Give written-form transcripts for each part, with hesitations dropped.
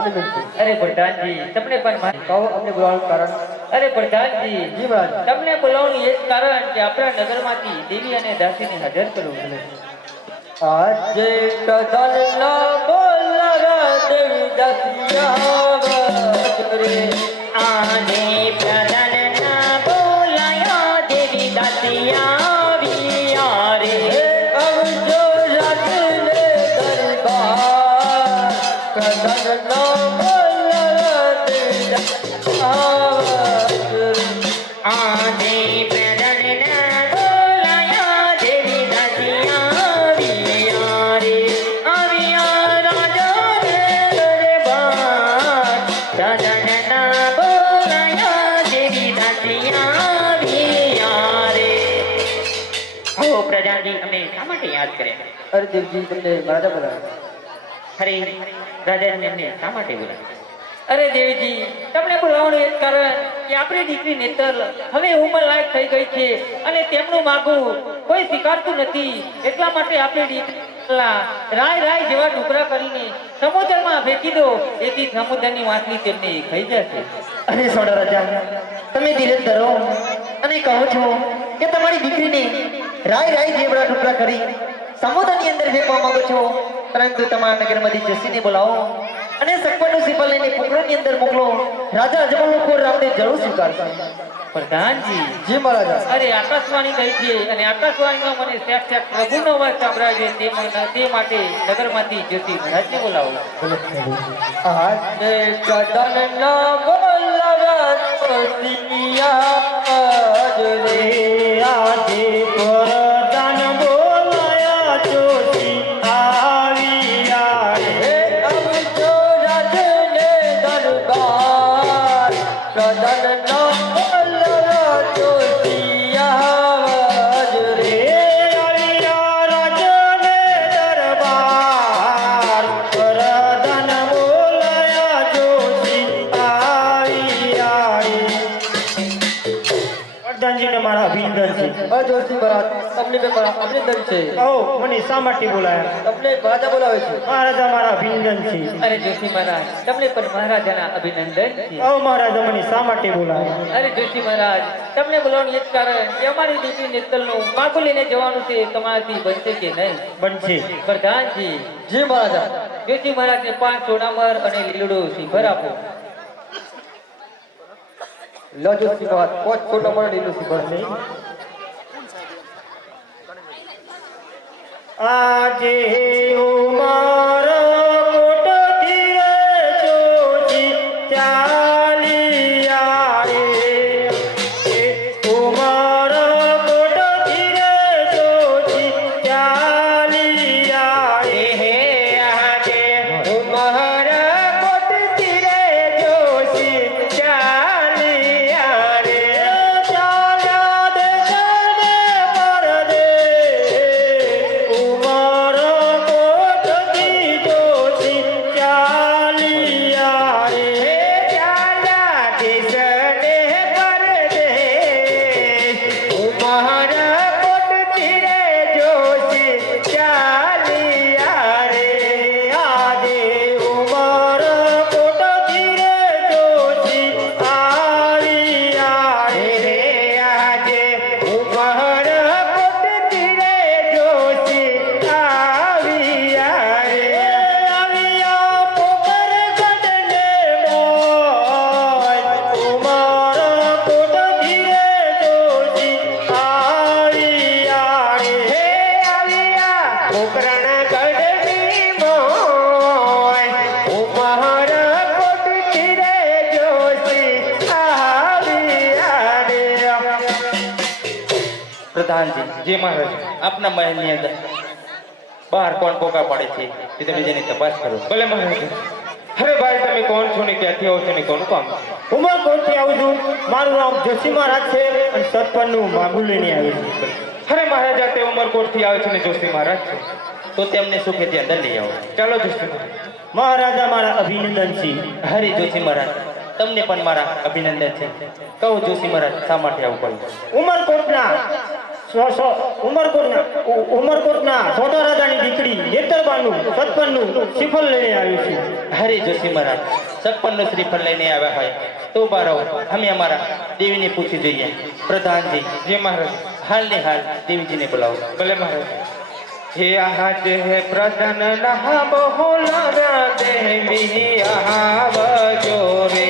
અભિનંદન છે। અરે પ્રધાનજી તમને પણ કહો અમને બોલાવવાનું કારણ। અરે પ્રધાનજી જી મહારાજ। તમને બોલાવવાનું એ જ કારણ કે આપણા નગરમાંથી દેવી અને દાસીને હાજર કરવું છે। આજે કદલ ના બોલરા દેવી દસિયા વગરે આને પ્રધાનના બોલાયા દેવી દાસિયા વિયા રે અવજો રાજને દરબાર કદલ ના બોલરા દેવી દસિયા વગરે આને પ્રધાનના બોલાયા દેવી દાસિયા વિયા રે આવ્યા રાજા દરબાર પ્રધાનના બોલાયા દેવી દાસિયા વિયા રે હો પ્રજાજી અમને શા માટે યાદ કરે અરે દેવજી તમને મહારાજા બોલાવે। અરે રાજાજી અમને શા માટે બોલાવે અરે દેવીજી તમને બોલાવવાનું એક કારણ કે આપણી દીકરી નેતર હવે ઉંમર લાયક થઈ ગઈ છે અને તેમનું માગું કોઈ સ્વીકારતું નથી એટલા માટે આપણે દીકરી રાય રાય જેવા ટુકડા કરીને સમુદ્રમાં ફેંકી દો એથી સમુદ્રની માછલી તેમને ખાઈ જશે। અરે સોડા રાજા તમે ધીરજ ધરો અને કહો છો કે તમારી દીકરીને રાય રાય જેવડા ટુકડા કરી સમુદ્રની અંદર ફેંકવા માંગો છો પરંતુ તમારા નગરમાંથી જસીને બોલાવો અને સગપણનું સિપલ લઈને પોખરણની અંદર મોકલો રાજા અજમલનો ખોર રામદેવ જરૂર સ્વીકારશે। પ્રધાનજી જી મહારાજા। અરે આકાશવાણી ગઈ છે અને આકાશવાણીમાં મને સાક્ષાત પ્રભુનો અવાજ સંભળાય છે તે માટે નગરમાંથી જ્યોતિ મહારાજને બોલાવો। આજે કદલ ના બોલરા દસિયા વગરે આજે પરદાન બોલાયા જોશી આવ્યા હે અવજો રાજને દરબાર કદલ ના બોલરા દસિયા વગરે આવ્યા રાજને દરબાર પરદાન બોલાયા જોશી આવ્યા પ્રધાનજીને મારા અભિનંદન છે। જોશી મહારાજ તમને બે મારા અભિનંદન છે। કહો મને શા માટે બોલાયા તમને મહારાજા બોલાવે છે। મહારાજા મારા અભિનંદન છે। અરે જોશી મહારાજ તમને પણ મહારાજાના અભિનંદન છે। કહો મહારાજા મને શા માટે બોલાયા અરે જોશી મહારાજ તમને બોલાવવાનું એ જ કારણ કે અમારી દીકરી નેતલનું માગું લઈને જવાનું છે તમારાથી બનશે કે નહીં બનશે। પ્રધાનજી જી મહારાજા। જોશી મહારાજને 5 સોનામર અને લીલડો સિંભર આપો। લો જોશી મહારાજ પોચ છોટા મળે લીલું શીખર નહીં। આજે ઉમર કોટથી રે જોશી ચાલિયા રે ઉમર કોટથી રે જોશી ચાલિયા રે હે આજે ઉમર કોટથી રે જોશી ચાલિયા રે ચાલ્યા દેશને પરદેશ ઉમર કોટથી જોશી ચાલિયા રે ચાલ્યા દેશને પરદેશ ઉમર કોટથી રે જોશી ચાલિયા રે આજે ઉમર કોટથી રે જોશી આવ્યા રે આજે ઉમર કોટથી રે જોશી આવ્યા રે આવ્યા પોકર ગઢને મોય ઉમર કોટથી રે જોશી આવ્યા રે આવ્યા પોકરણ ગઢની મોય ઉમર કોટથી રે જોશી આવ્યા રે પ્રધાનજી જે મહારાજ આપના મહેલની અંદર બહાર કોણ કોકા પડે છે એ તમે જેની તપાસ કરો। ભલે મહારાજ। અરે ભાઈ તમે કોણ છો ને ક્યાંથી આવો છો ને કોનું કામ છે? ઉમરકોટથી આવું છું મારું નામ જોશી મહારાજ છે અને સતપણનું માગું લઈને આવ્યું છું। અરે મહારાજા તે ઉમરકોટથી આવે છે ને જોશી મહારાજ છે તો તેમને સુખેથી અંદર લઈ આવો। ચાલો જોશી મહારાજ। મહારાજા મારા અભિનંદન છે। હરે જોશી મહારાજ તમને પણ મારા અભિનંદન છે। કહો જોશી મહારાજ શા માટે આવું કર્યું? ઉમરકોટના ઉમરકોટના સોઢા રાજાની દીકરી નેતરબાનું સતપનનું શ્રીફળ લઈને આવ્યું છે. હરે જોશી મહારાજ સપનનું શ્રીફળ લઈને આવ્યા હોય તો ઉભા રહો, અમે અમારા દેવીને પૂછી જોઈએ. પ્રધાનજી, જે મહારાજ, હાલ ને હાલ દેવીજીને બોલાવો. ભલે મહારાજ. હે આજ હે પ્રધાન ના બોલા દેવી આવજો રે.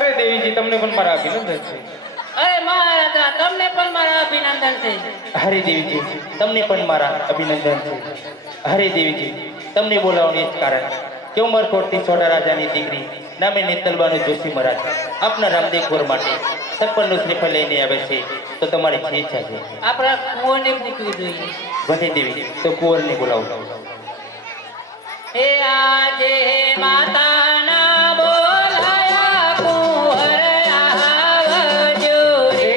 અરે દેવીજી, તમને પણ મારા અભિનંદન છે. અરે મહારાજા, તમને પણ મારા અભિનંદન છે. હરે દેવીજી, તમને પણ મારા અભિનંદન છે. હરે દેવીજી, તમને બોલાવવાનું એ જ કારણ કે ઉમરકોટથી સોઢા રાજાની દીકરી નામે નેતલબાનું જોશી મહારાજ આપના રામદેવ કુંવર માટે સપનનું શ્રીફળ લઈને આવે છે. તો તમારી જે ઈચ્છા છે આપણા કુંવરને પૂછવું જોઈએ. ભલે દેવી, તો કુંવરને બોલાવો. હે આજે માતાના બોલાયા કુંવર આવજો રે.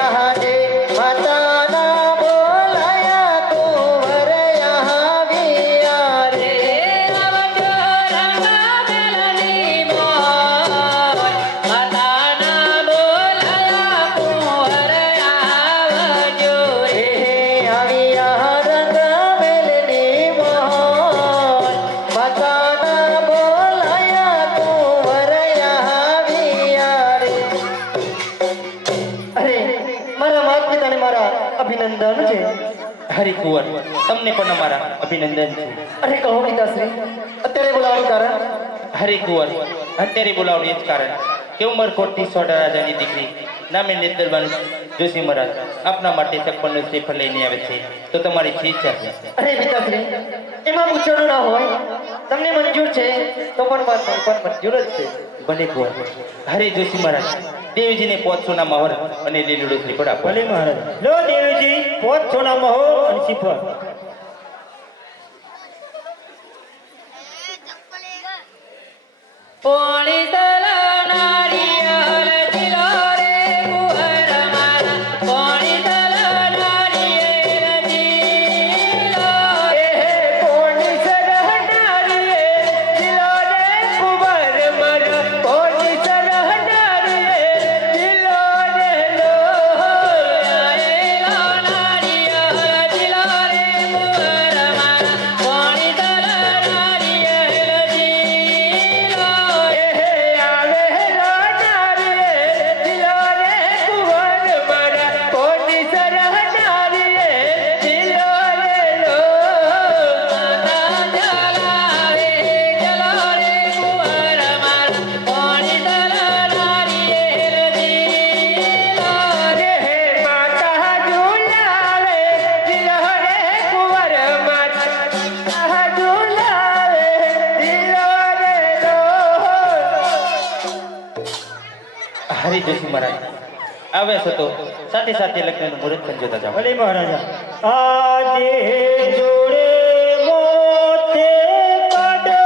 આજે માતાના બોલાયા કુંવર આવ્યા રે. આવજો રંગમેલની મોર, માતાના બોલાયા કુંવર આવજો રે. આવ્યા રંગમેલની મોર, માતાના બોલાયા કુંવર આવ્યા રે. અરે મારા માતા પિતાને મારા અભિનંદન છે. હરે કુંવર, તમને પણ અમારા અભિનંદન છે. અરે કહો પિતાશ્રી, અત્યારે બોલાવવાનું કારણ? હરે કુંવર, અત્યારે બોલાવવાનું એ જ કારણ કે ઉમરકોટથી સોઢા રાજાની દીકરી નામે નેતરબાનું જોશી મહારાજ આપના માટે સપનનું શ્રીફળ લઈને આવે છે. તો તમારી જે ઈચ્છા છે. અરે પિતાશ્રી, એમાં પૂછવાનું ના હોય. તમને મંજૂર છે તો પણ મંજૂર જ છે. ભલે કુંવર. હરે જોશી મહારાજ, દેવીજીને 5 સોના મહોર અને લીલુડું શ્રીફળ આપો. ભલે મહારાજ. લો દેવીજી, 5 સોના મહોર અને શ્રીફળ. પોણી તલા નારિયેળ જીલો રે કુંવર મારા, પોણી તલા નારિયેળ જીલો રે. પોણી સરહ નારિયેળ જીલો રે કુંવર મારા, પોણી સરહ નારિયેળ જીલો રે લો. આયેલો નારિયેળ જીલો રે કુંવર મારા, પોણી તલા નારિયેળ જીલો રે. આવેલો નારિયેળ જીલો રે કુંવર મારા, પોણી સરહ નારિયેળ જીલો રે લો. માતા જલાવે જલો રે કુંવર મારા, પોણી તલા નારિયેળ જીલો રે. માતા ઝુલાવે જીલો રે કુંવર માતા, ઝુલાવે જીલો રે લો. હરે જોશી મહારાજ આવે છે તો સાથે સાથે લગ્નનું મુહૂર્ત પણ જોતા જાઓ. ભલે મહારાજા. આજે જોડે મોતે કાઢો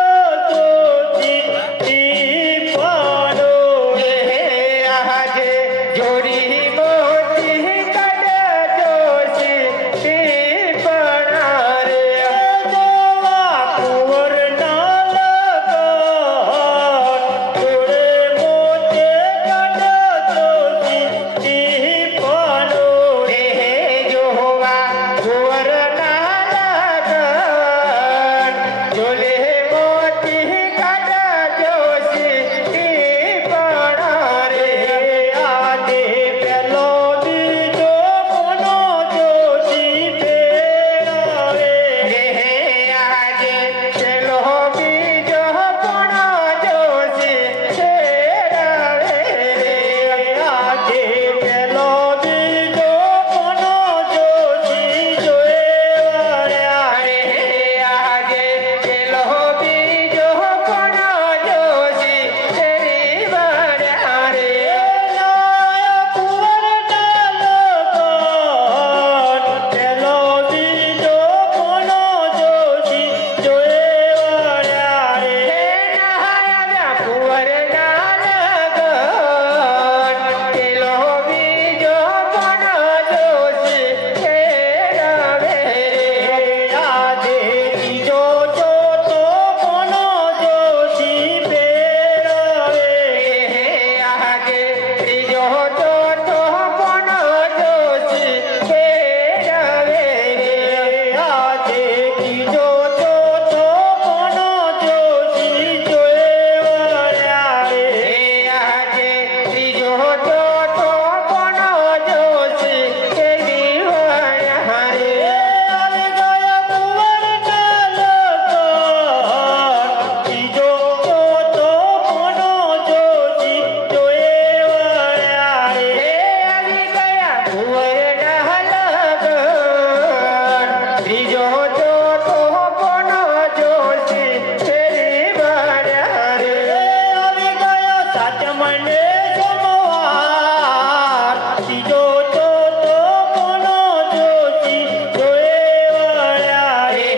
શ્રીફળો રે. આજે જોડી મોતી કાઢજો શ્રીફળ રે. જોવા કુંવરના લગન, જોડે મોતે કાઢો શ્રીફળો રે. જોવા કુંવરના કુંવરના લગન ત્રીજો ચોથો કોનો જોશી ફેરી વાળ્યા રે આવી ગયો સાતમને સોમવાર ત્રીજો ચોથો કોનો જોશી જોએ વાળ્યા રે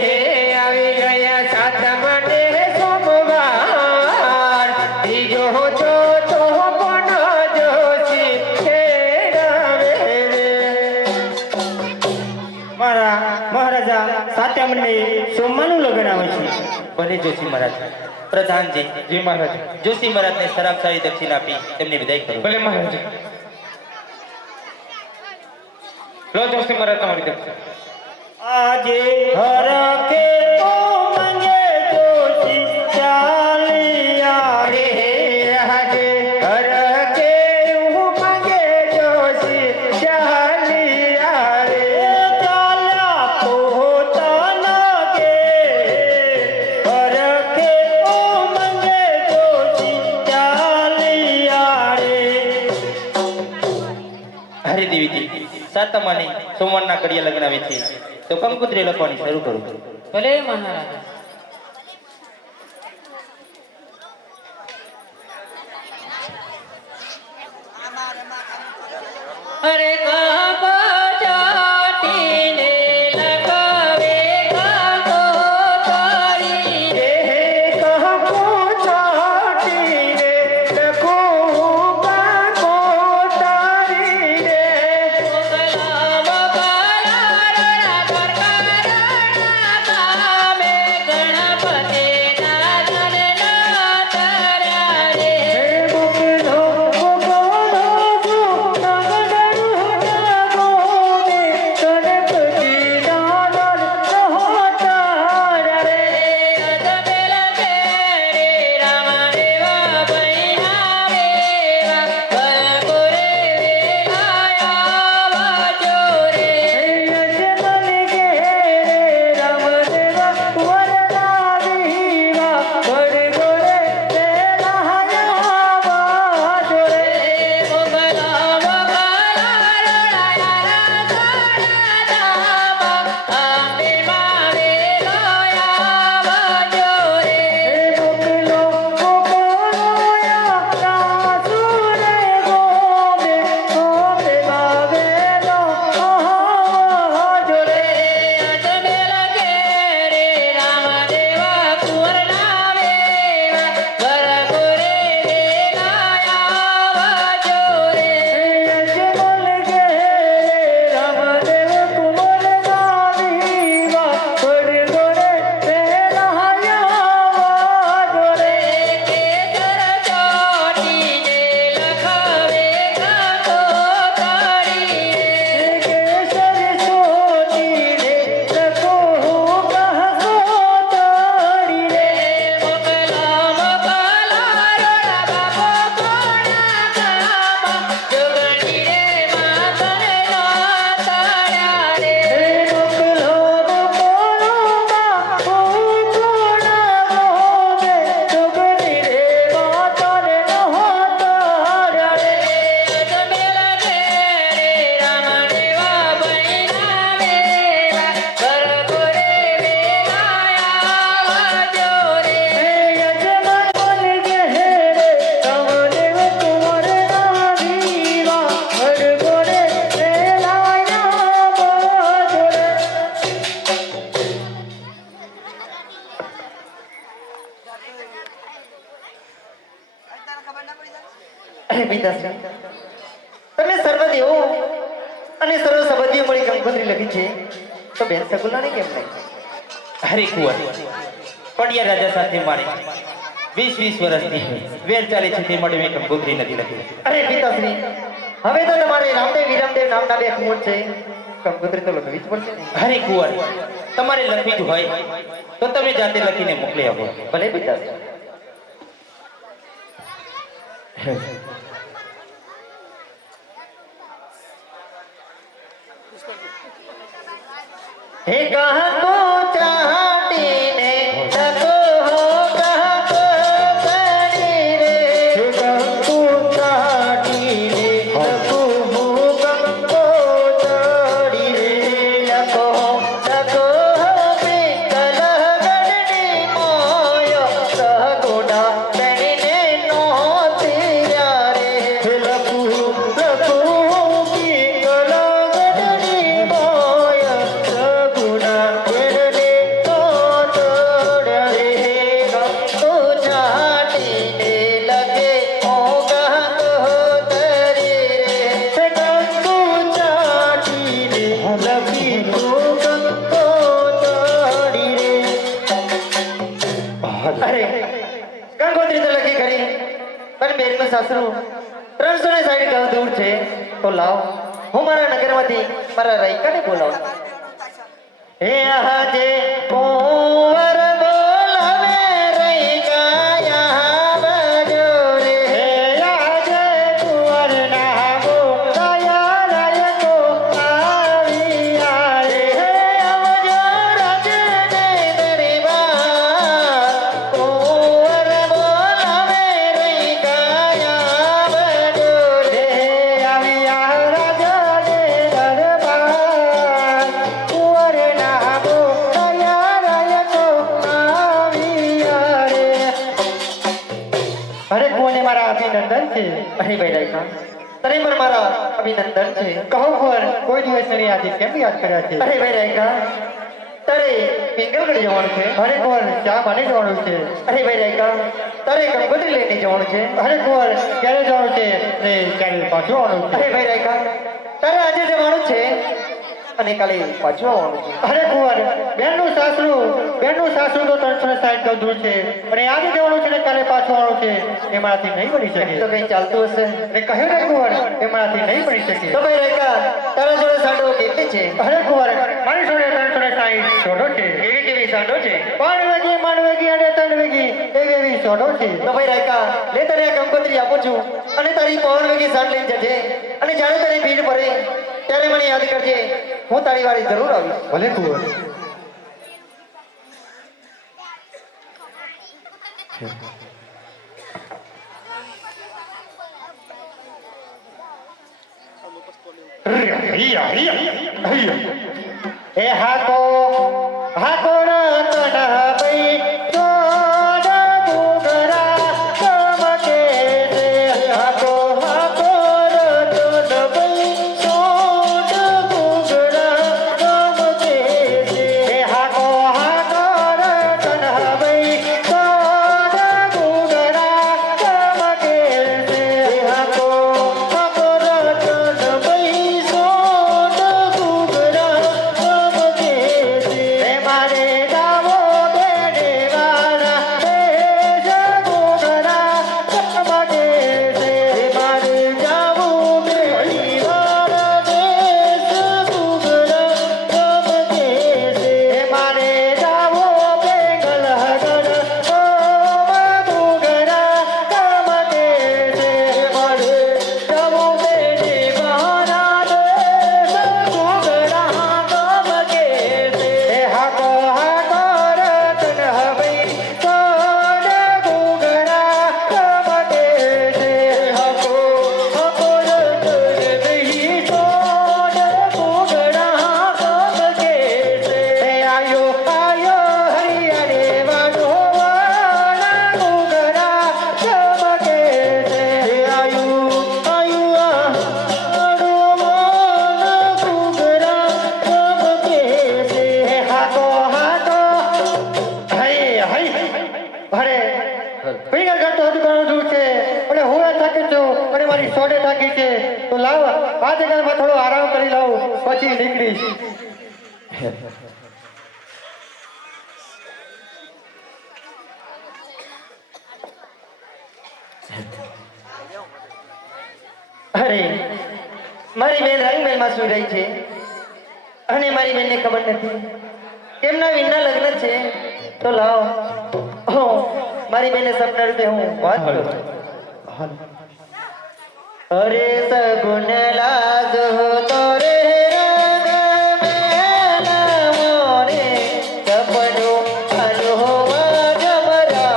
આવી ગયા સાતમને સોમવાર ત્રીજો ચોથો કોનો જોશી ખેડાવે રે. મારા મહારાજા સાતમને સોમવાનું લગ્ન આવે છે ભલે જોશી મહારાજ. પ્રધાનજી, જી મહારાજ. જોશી મહારાજને શરાબશાળી દક્ષિણા આપી તેમની વિદાય કરો. ભલે મહારાજ. લો જોશી મહારાજ તમારી દક્ષિણા. આજે હરખે તો મંગે જોશી ચાલિયા રે આજે હરખે હું માંગે જોશી ચાલિયા રે. ચાલ્યા પોતાના કે હરખે તો મંગે જોશી ચાલિયા રે હરે દેવીજી, સાતમાની સોમવારના કડિયા લગ્ન આવે છે તો કંકોત્રી લખવાની શરૂ કરું. ભલે મહારાજ. અરે કાકો ચાટીને લખાવે કંકોત્રી રે. કહો ચાટીને લખું કંકોત્રી રે. મોકલા મોકલા રોડા પરકારા કામે ગણપતિના ધનના તર્યા રે. મોકલો મોકલો અરે પિતાશ્રી, તમે સર્વદેવો અને સર્વ સંબંધીઓ મળી કંકોત્રી લખી છે તો બેન સગુલાને કેમ નહીં? હરે કુંવર, પડિયા રાજા સાથે મારે 20 વર્ષથી વેર ચાલે છે તે માટે મેં કંકોત્રી નથી લખી. અરે પિતાશ્રી, હવે તો તમારે રામદેવ વિરામદેવ નામના બે કુંવર છે, કંકોત્રી તો લખવી જ પડશે ને. હરે કુંવર, તમારે લખવી જ હોય તો તમે જાતે લખીને મોકલી આપો. ભલે પિતાશ્રી. हे कहाँ को चाहतीने तको हो कहाँ को करी रे, कहाँ को चाहतीने तको हो कहाँ को બેનનું સાસરું 360 ગાંવ દૂર છે. તો લાવ હું મારા નગરમાંથી મારા રૈકાને બોલાવું. હે આજે કુંવર બોલાવે રૈકા યહાં બજો રે. હે આજે કુંવર ના બોલાયા રૈકો આવી આરે. હે આવજો રાજને દરબાર કુંવર બોલાવે રૈકા યહાં બજો રે. આવ્યા રાજને દરબાર કુંવર ના બોલાયા રૈકો આવી આરે. અરે કોને મારા અભિનંદન છે. અરે ભાઈ રાયકા તને પણ મારા અભિનંદન છે. કહો પર કોઈ દિવસ તને આજે કેમ યાદ કર્યા છે. અરે ભાઈ રાયકા તારે પિંગલગઢ જવાનું છે. અરે કોર ચા પાણી જવાનું છે. અરે ભાઈ રાયકા તારે કંકોત્રી લઈને જવાનું છે. અરે કોર ક્યારે જવાનું છે ને ક્યારે પાછું આવવાનું છે. અરે ભાઈ રાયકા તારે આજે જવાનું છે અને કાલે પાછું આવવાનું છે. અરે કુંવર બેનનું સાસરું તો 360 ગાંવ દૂર છે અને આજે જવાનું છે ને કાલે પાછું આવવાનું છે. એ મારાથી નહીં બની શકે. તો કઈ ચાલતું હશે ને કહ્યું ને કુંવર એ મારાથી નહીં બની શકે. તો ભાઈ રેખા તારા જોડે સાંડો કેટલી છે. અરે કુંવર મારી જોડે 360 સોડો છે. એવી કેવી સાંડો છે. માંડવેગી અને તંડવેગી એવી સોડો છે. તો ભાઈ રેખા લે તને આ કંકોત્રી આપું છું અને તારી પવનવેગી સાંડ લઈને જજે અને જ્યારે તારી ભીડ પડે ત્યારે મને યાદ કરજે. હું તારી વાળી જરૂર આવીશ. ભલે કુંવર. એ હાકો રતન ભઈ ચોડ ગુગરા ચમકે છે. હાકો રતન ભઈ ચોડ ગુગરા ચમકે છે. એ હાકો રતન ભઈ ચોડ ગુગરા ચમકે છે. હાકો રતન ભઈ ચોડ ગુગરા ચમકે છે. મારે જાવો બેને વાળા દેશ ગુગરા ચમકે છે. મારે જાવું બેની વાળા દેશ ગુગરા ચમકે છે. મારે જાવો બેંગલ હગર ગુગરા ચમકે છે. મારે જાવું બેની વાળા દેશ ગુગરા ચમકે છે. હાકો રતન ભઈ ચોડ ગુગરા ચમકે છે. હાકો રતન ભઈ ચોડ ગુગરા ચમકે છે. આયો હરિયાળે વાળો વાળા ગુગરા ચમકે છે. આયુ વાળો વાળા ગુગરા ચમકે છે. હાકો અરે ફિંગર કરતો હતું ઘણું દૂર છે અને હું થાકી છું અને મારી સોડે થાકી છે. તો લાવ આ જગ્યામાં થોડો આરામ કરી લઉં પછી નીકળીશ. અરે મારી બેન રંગમહેલમાં સુઈ રહી છે અને મારી બેનને ખબર નથી કેમના વિના લગ્ન છે. તો લાવ મારી બેનને સપના રૂપે હું વાત કરું. અરે સગુન લાજ તો રે રંગ મેલા મોરે સપનું અનુભવા જમરા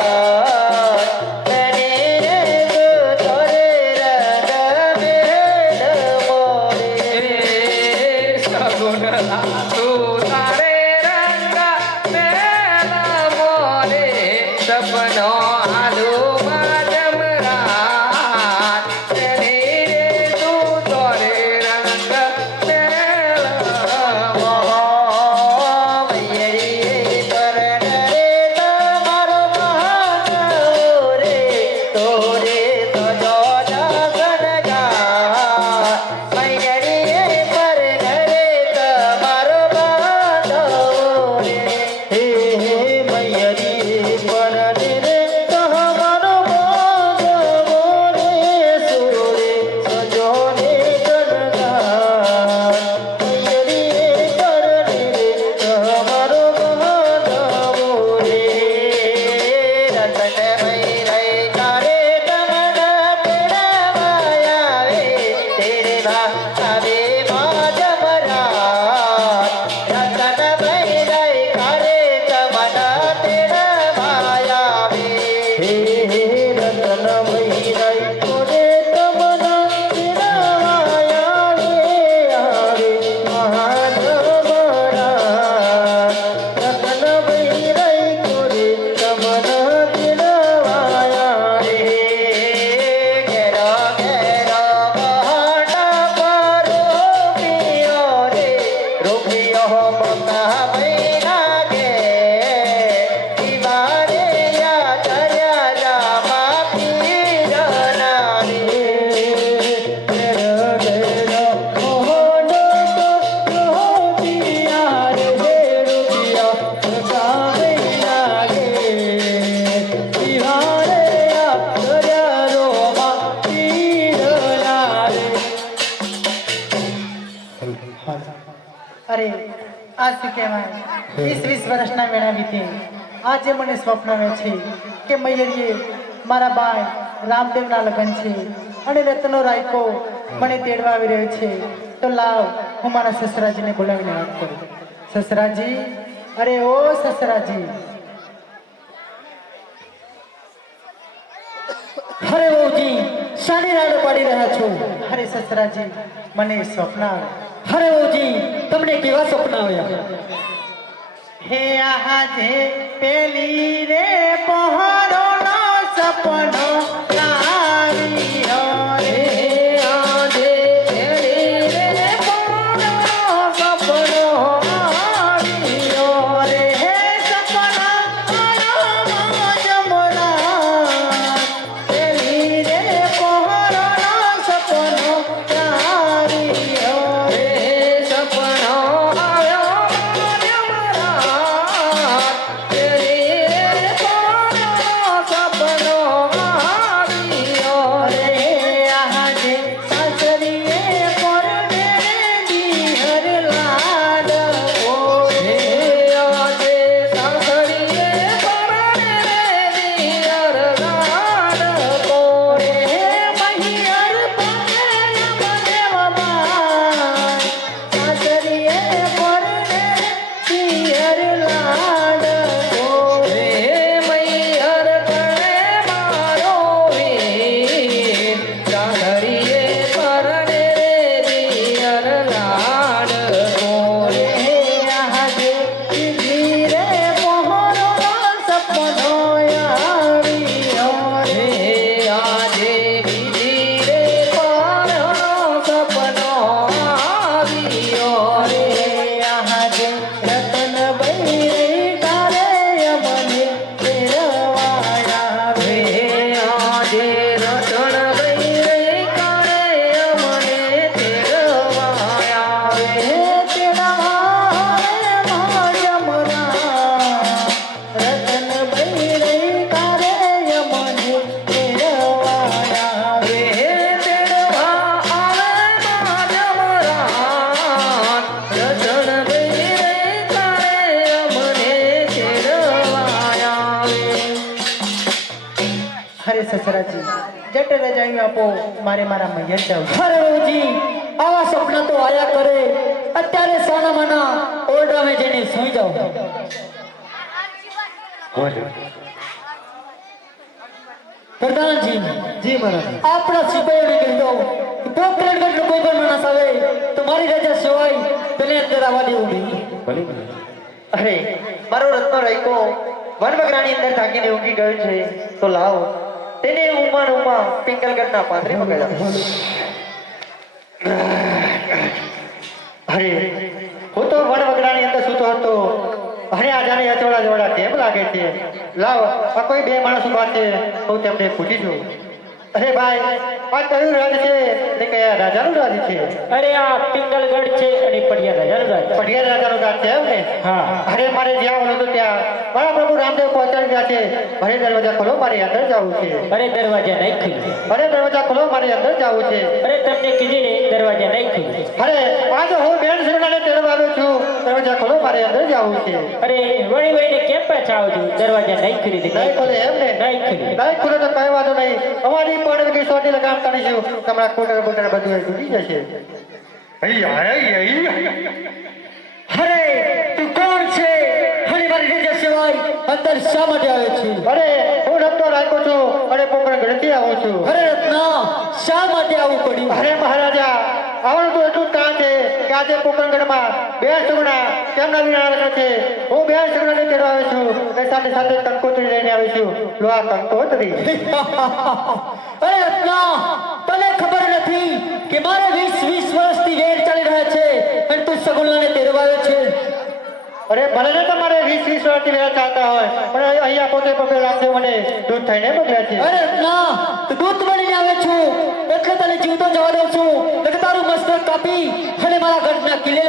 તને રે તો રે રંગ મેલા મોરે. સગુન લાગુ તારે રંગ મેલા મોરે સપનો આલુ જમરા તેને રે તું તોરે રંગ મેલા મયરી પરન રે તમારો મહાન રે તોરે તો સનગા. મયરી પરન રે તમારો અરે આજ શું કહેવાય 20 વર્ષના વેળા વીતે આજે મને સ્વપ્ન આવે છે કે મૈયરીએ મારા ભાઈ રામદેવના લગ્ન છે અને રત્નો રાયકો મને તેડવા આવી રહ્યો છે તો લાવ હું મારા સસરાજીને બોલાવીને વાત કરું. સસરાજી, અરે ઓ સસરાજી. અરે વહુજી, શાની રાડો પાડી રહ્યા છો? અરે સસરાજી, મને સ્વપ્ન આવ્યું. અરે વહુજી, તમને કેવા સપના આવ્યા? હે આજે પેલી રે પહોરોનો સપનો આવ્યો રે. આજે પેલી રે પહોરોનો સપનો આવ્યો રે. હે સપના આવ્યો જમણા. પેલી રે પહોરોનો સપનો આવ્યો રે. સપનો આવ્યો અરે સસરાજી, જટ રજાઈ આપો, મારે મારા મૈયર જાવ. અરે વહુજી, આવા સપના તો આયા કરે. અત્યારે સાના માના ઓરડામાં જઈને સૂઈ જાઓ. પ્રધાનજી, જી મહારાજ. આપણા સિપાહીઓને કહી દો પોકરણગઢનો કોઈ પણ માણસ આવે તો મારી રજા સિવાય તેને અંદર આવવા દેવું નહીં. અરે મારો રત્નો રાયકો વનબગડાની અંદર થાકીને ઊંઘી ગયો છે તો લાવ તેને ઉમા પિંગલગઢના પાંદરે પકડ્યા. અરે હું તો વનવગડાની અંદર સૂતો હતો. અરે આ જાણે અચોડા જોડા કેમ લાગે છે? લાવ આ કોઈ બે માણસ ઉભા છે, હું તેમને પૂછી છું. અરે ભાઈ, આ કયું રાજ છે ને કયા રાજાનું રાજ છે? અરે આ પિંગલગઢ છે અને પડિયા રાજાનું રાજ છે. પટિયાર રાજાનું રાજ છે એમ ને? હા. અરે મારે જ્યાં આવવાનું હતું ત્યાં મારા પ્રભુ રામદેવ પહોંચાડી ગયા છે. અરે દરવાજા ખોલો, મારે અંદર જવું છે. અરે દરવાજા નહીં ખુલે. અરે દરવાજા ખોલો, મારે અંદર જવું છે. અરે તમને કીધી ને દરવાજા નહીં ખુલે. અરે આજે હું બેન શ્રીમાને તેડવા આવ્યો છું. દરવાજા ખોલો, મારે અંદર જવું છે. અરે વળી વળીને કેમ પાછા આવજો? દરવાજા નહીં ખુલે. નહીં ખોલે એમ ને? નહીં ખુલે. નહીં ખુલે તો કઈ વાંધો નહીં. અમારી પણ કે સોટી લગામ કરીશું. તમારા કોટર બોટર બધું તૂટી જશે. અરે તું કોણ છે? અને મારી રજા સિવાય અંદર શા માટે આવે છે? અરે હું રત્નો રાખો છું અને પોકરણગઢથી આવું છું. અરે રત્ના, શા માટે આવું પડ્યું? અરે મહારાજા, આવવાનું તો એટલું જ કામ છે કે આજે પોકરણગઢમાં બે સગુણા કેમના વિના છે. હું બે સગુણાને તેડવા આવ્યો છું અને સાથે સાથે કંકોત્રી લઈને આવ્યો છું. લો આ કંકોત્રી. અરે રત્ના, તને ખબર નથી કે મારે 20 વર્ષથી વેર ચાલી રહ્યા છે અને તું સગુણાને તેડવા આવ્યો છે? અરે ભલે ને તમારે 20 વર્ષથી વેર ચાલતા હોય, પણ અહીંયા પોતે પગે રામદેવ મને દૂધ થઈને મોકલ્યા છે. અરે રત્ના, તું દૂધ બનીને આવે છું એટલે તને જીવતો જવા દઉં છું. એટલે તારું મસ્તક કાપી અને મારા ગઢના કિલ્લે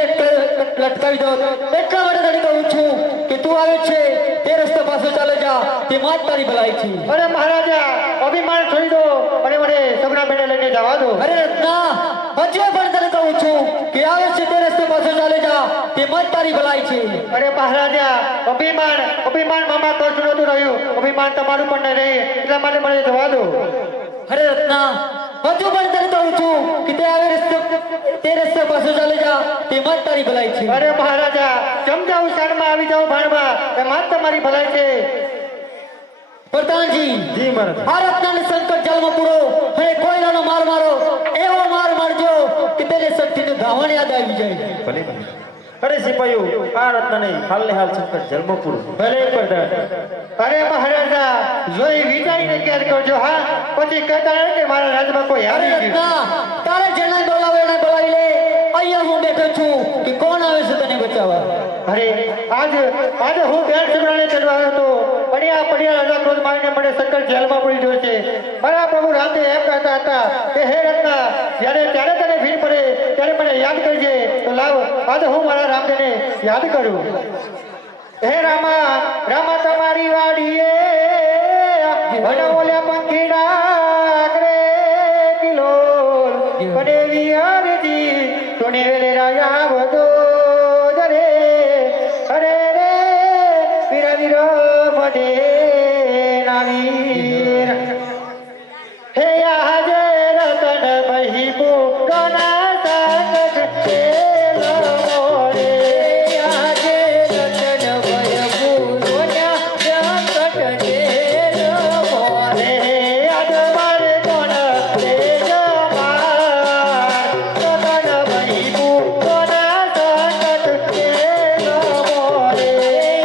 લટકાવી દો. એટલા માટે તને કહું છું કે તું આવે છે તે રસ્તે પાછો ચાલે જા, તે માત તારી ભલાઈ છે. અરે મહારાજા, અભિમાન છોડી દો અને મને સગડા બેને લઈને જવા દો. અરે રત્ના, હજુ પણ તને કહું છું કે આવે છે તે રસ્તે પાછો ચાલે જા તે મત તારી ભલાઈ છે અરે મહારાજા અભિમાન અભિમાન મામા કશું નતું રહ્યું અભિમાન તમારું પણ નહીં રહે એટલા માટે મને જવા દો અરે રત્ના હજુ પણ તને કહું છું કે તે રસ્તે પાછો ચાલે જા તે મત તારી ભલાઈ છે અરે મહારાજા સમજાવું શાળમાં આવી જાઓ ભાણમાં એ માત તમારી ભલાઈ છે પ્રધાનજી જી મહારાજ આ રત્નાને સંકટ જલમાં પૂરો અને કોયલાનો માર મારો એવો માર મારજો કે તેને શક્તિનું ધાવણ યાદ આવી જાય ભલે અરે સિપાહીઓ આ રત્નને હાલને હાલ સંકટ જન્મ પૂરું ભલે પ્રધાન અરે મહારાજા જોઈ વિચારીને ક્યારે કરજો હા પછી કહેતા નહીં કે મારા રાજમાં કોઈ અરે આવી ગયું રત્ના તારે જેને બોલાવે એને બોલાવી લે અહીંયા હું બેઠો છું કે કોણ આવે છે તને બચાવવા અરે આજે હું બેન સુગરાને ચડવા આવ્યો હતો પડ્યા રાજા ક્રોધ મારીને મને સંકટ જેલમાં પડી ગયો છે મારા પ્રભુ રામદેવ એમ કહેતા હતા કે હે રત્ના ત્યારે તને ભીડ પડે ત્યારે મને યાદ કરજે તો લાવ આજે હું મારા રામદેવને યાદ કરું હે રામા તમારી વાડીએ ઓલ્યા પંખીડા કરે કિલોલ કને વિહારજી તોને વેલે રાયા બધો જરે અરે રે વીરા વીરો મધે નાવીર હે આજે રતન બહિપુ ગોના સંગત છે લોરે આજે રતન બહિપુ ગોના સંગત છે લોરે આજ મારે ગોના રે જમાર રતન બહિપુ ગોના સંગત છે લોરે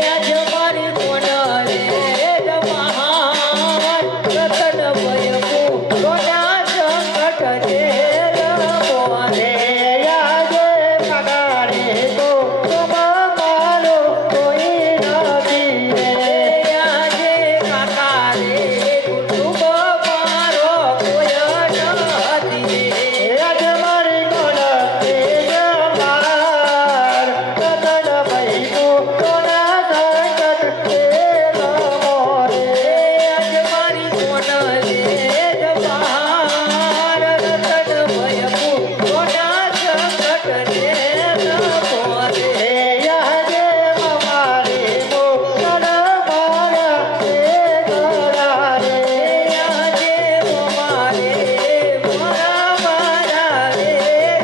આજ મારી ગોના રે જમાર રતન બહિપુ ગોના સંગત છે લોરે આજે પગારે તો મારો કોઈ નથી રે આજે કાકારે કુટુંબ મારો કોઈ નથી આજ મારી ગોના રે જમાર રતન બહિપુ ગોના સંગત છે લોરે આજ મારી ગોના રે જમાર રતન બહિપુ ગોના સંગત છે લોરે આજે મારે મોકળ મારા રે ગોરા રે આજે મારે મોરા મારા રે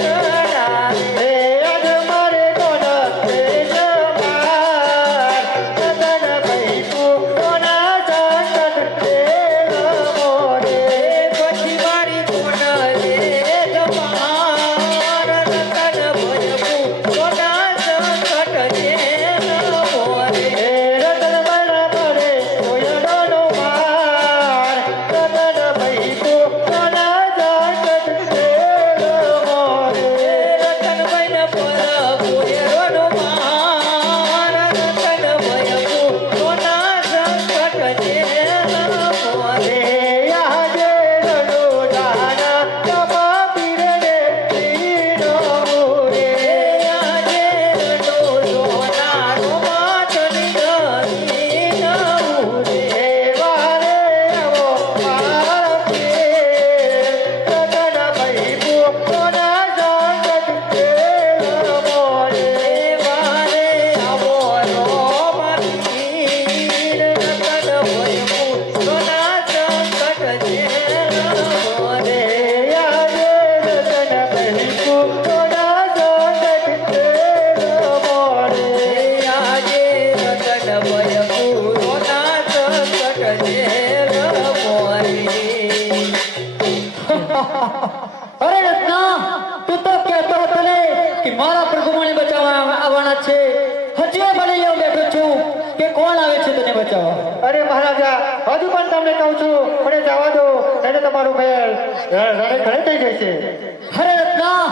ગોરા રે આજ મારે ગોના રે જમાર રતન બહિપુ ગોના સંગત છે લોરે પછી મારી ગોના રે જમાર રતન બહિપુ ગોના સંગત છે લોરે રતન બના પડે કોયડોનો માર રતન બહિપુ ગોના સંગત છે લોરે રતન બના પર કોયડોનો માર રતન બહિપુ ગોના સંગત છે લોરે આજે રડો દાના કમા પીરને પીનો મોરે આજે રડો સોના રોમા તની ગરી નમુરે વારે આવો મારા પ્રેમ રતન બહિપુ ગોના સંગત છે લોરે વારે આવો રોમા પીર રતન બહિપુ ગોના સંગત છે લોરે આજે રતન બહિપુ ગોના સંગત છે લોરે આજે રતન બહિપુ ગોના સંગત છે લોરે અરે રત્ના તું તો કહેતો હતો ને કે મારા પ્રભુ મને બચાવવા આવવાના છે હજુ ભલે હું બેઠો છું કે કોણ આવે છે તને બચાવવા અરે મહારાજા હજુ પણ તમને કહું છું મને જવા દો નહીં તો તમારું મેળ રણે ઘરે થઈ જશે અરે રત્ના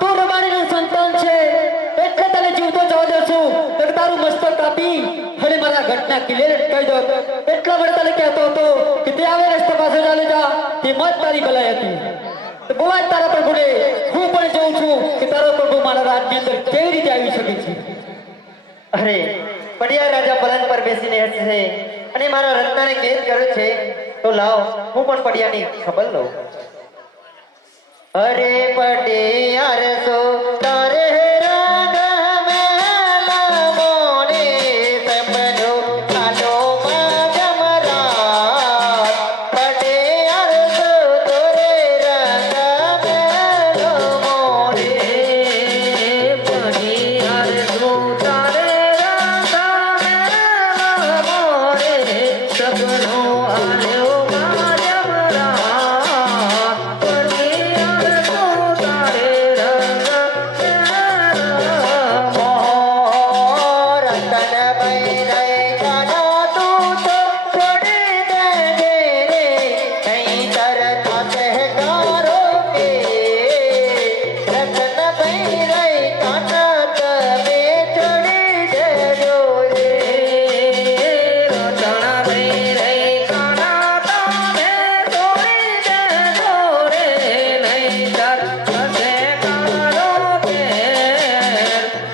તું રમાડીનું સંતાન છે એટલે તને જીવતો જવા દઉં છું તો તારું મસ્તક કાપી અને મારા ઘટના કિલ્લે લટકાઈ દો એટલા માટે તને કહેતો હતો કે તે આવે રસ્તે પાસે ચાલે જા તે મત તારી ભલાઈ હતી તો બોલાય તારા પ્રભુને હું પણ જોઉં છું કે તારો પ્રભુ મારા રાજની અંદર કેવી રીતે આવી શકે છે અરે પડિયા રાજા પલંગ પર બેસીને હસશે અને મારા રત્નાને કેદ કર્યો છે તો લાવ હું પણ પડિયાની ખબર લઉં अरे पटियार सो तारे रंग मेला मोने सपनो कालो जमरात पटियार सो तोरे रंग मेलो मोने પઢિયાર સો તારે રંગ મેલા મોરે સપનો આલ્યો માજમરાત પઢિયાર સો તારે રંગ रतन भैरय काना तू तो छोड़ देंगे रे नहीं तरता सहकारो के रतन भैरय काना तबे छोड़ देजो रे રતન ભૈરય કાના તમે છોડી દેજો રે નહીંતર થશે કાળો ઘેર.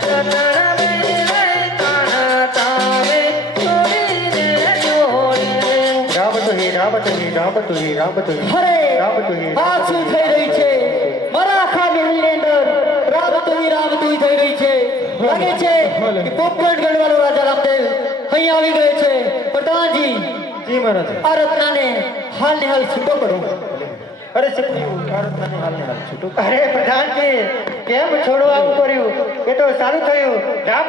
રતન ભૈરય કાના તમે છોડી દેજો રે. રામ તુહી રામ તુહી રામ તુહી રામ તુહી અરે રામ તુહી આ શું થઈ રહી છે મારા આખા મહેલની અંદર રામ તુહી થઈ રહી છે લાગે છે કે પોપટ ગઢવાલો રાજા રામદેવ અહીં આવી ગયો છે પ્રધાનજી જી મહારાજ આ રત્નાને હાલ ને હાલ છૂટો કરો અરે સપની ભારતના હાલને હાલ છૂટું અરે પ્રધાનજી કેમ છોડવા આવું કર્યું એ તો સારું થયું રામ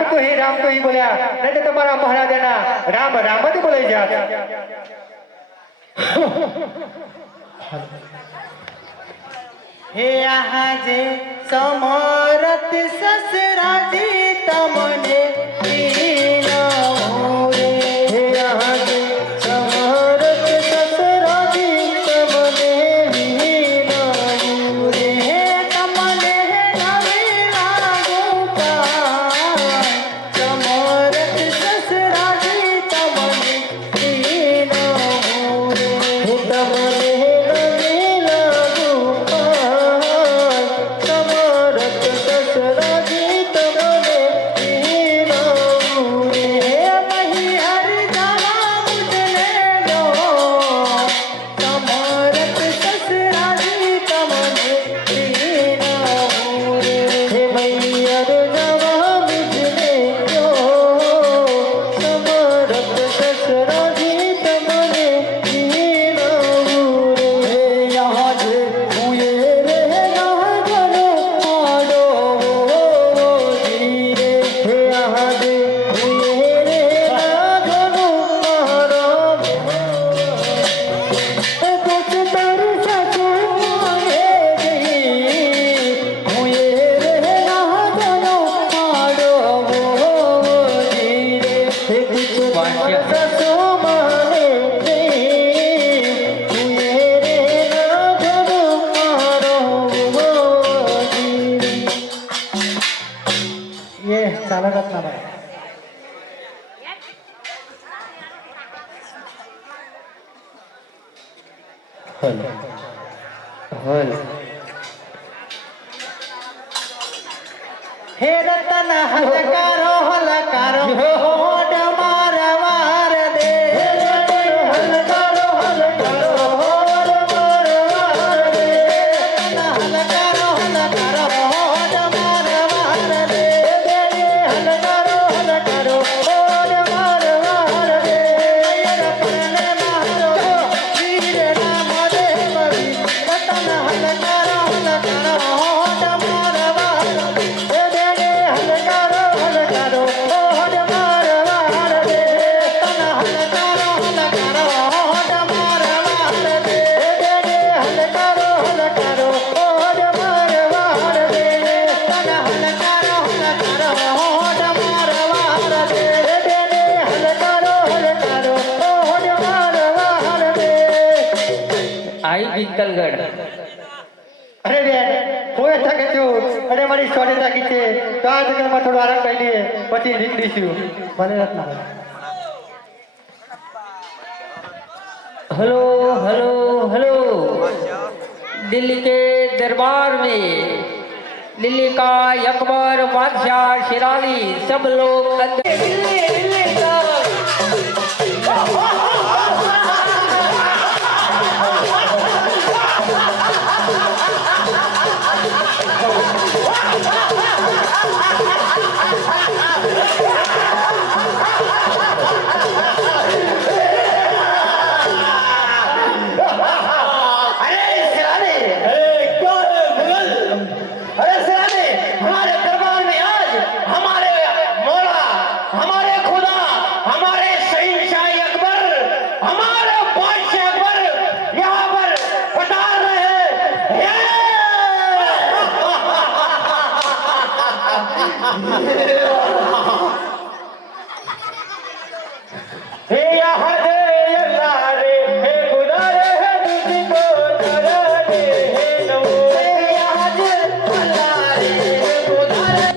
તુહી બોલ્યા નહીં તો તમારા મહારાજાના રામ રામ જ બોલાઈ જાત હે આજે સમરત સસરાજી તમને પીનાઓ રે હે આજે સમરત સસરાજી તમને પીનાઓ રે હે તમને નવી લાગુ પાય સમરત સસરાજી તમને પીનાઓ રે હે તમને નવી લાગુ પાય સમરત સસરાજી તમને પીનાઓ રે હે મહી હર જાવા મુજને દો સમરત સસરાજી તમને પીનાઓ રે હે મહી હર જાવા મુજને દો સમરત સસરાજી તમને પીનાઓ રે યહાં જે હુએ રે ના જનો આડો જી રે હે યહાં જે હુએ રે ના જનો મારો कुछ तर सकूं रे हुए रे ना जनो आड़ो जी रे कुछ तर सकूं माने हुए रे ना जनो आड़ो जी ये चाला रत्ना भाई હે રતન હલકારો હલકારો હોડ મારવાર દે હલકારો હલકારો હોડ મારવાર દે હલકારો હલકારો હોડ મારવાર દે હલકારો હલકારો હોડ મારવાર દે રતન મારો વીર નામ દેવ રતન હલકારો હલકારો હોડ મારવાર દે હલકારો હલકારો હોડ મારવાર દે તન હલકારો હલકારો હોડ મારવાર દે હલકારો હલકારો હોડ મારવાર દે તન હલકારો હલકારો હોડ મારવાર દે હલકારો હલકારો હોડ મારવાર દે આઈ પિત્તલગઢ. અરે બેન હું થાકે છું અને મારી સોડે થાકી છે તો આ જગ્યામાં થોડો આરામ કરી લઈએ પછી નીકળીશું ભલે રત્ના हेलो हेलो हेलो दिल्ली के दरबार में दिल्ली का अकबर बादशाह शिराली सब लोग हे यहाँ दे अल्लाह रे, हे खुदा रे, हे तुझको जरा दे, हे नमो। हे यहाँ दे अल्लाह रे, हे खुदा रे,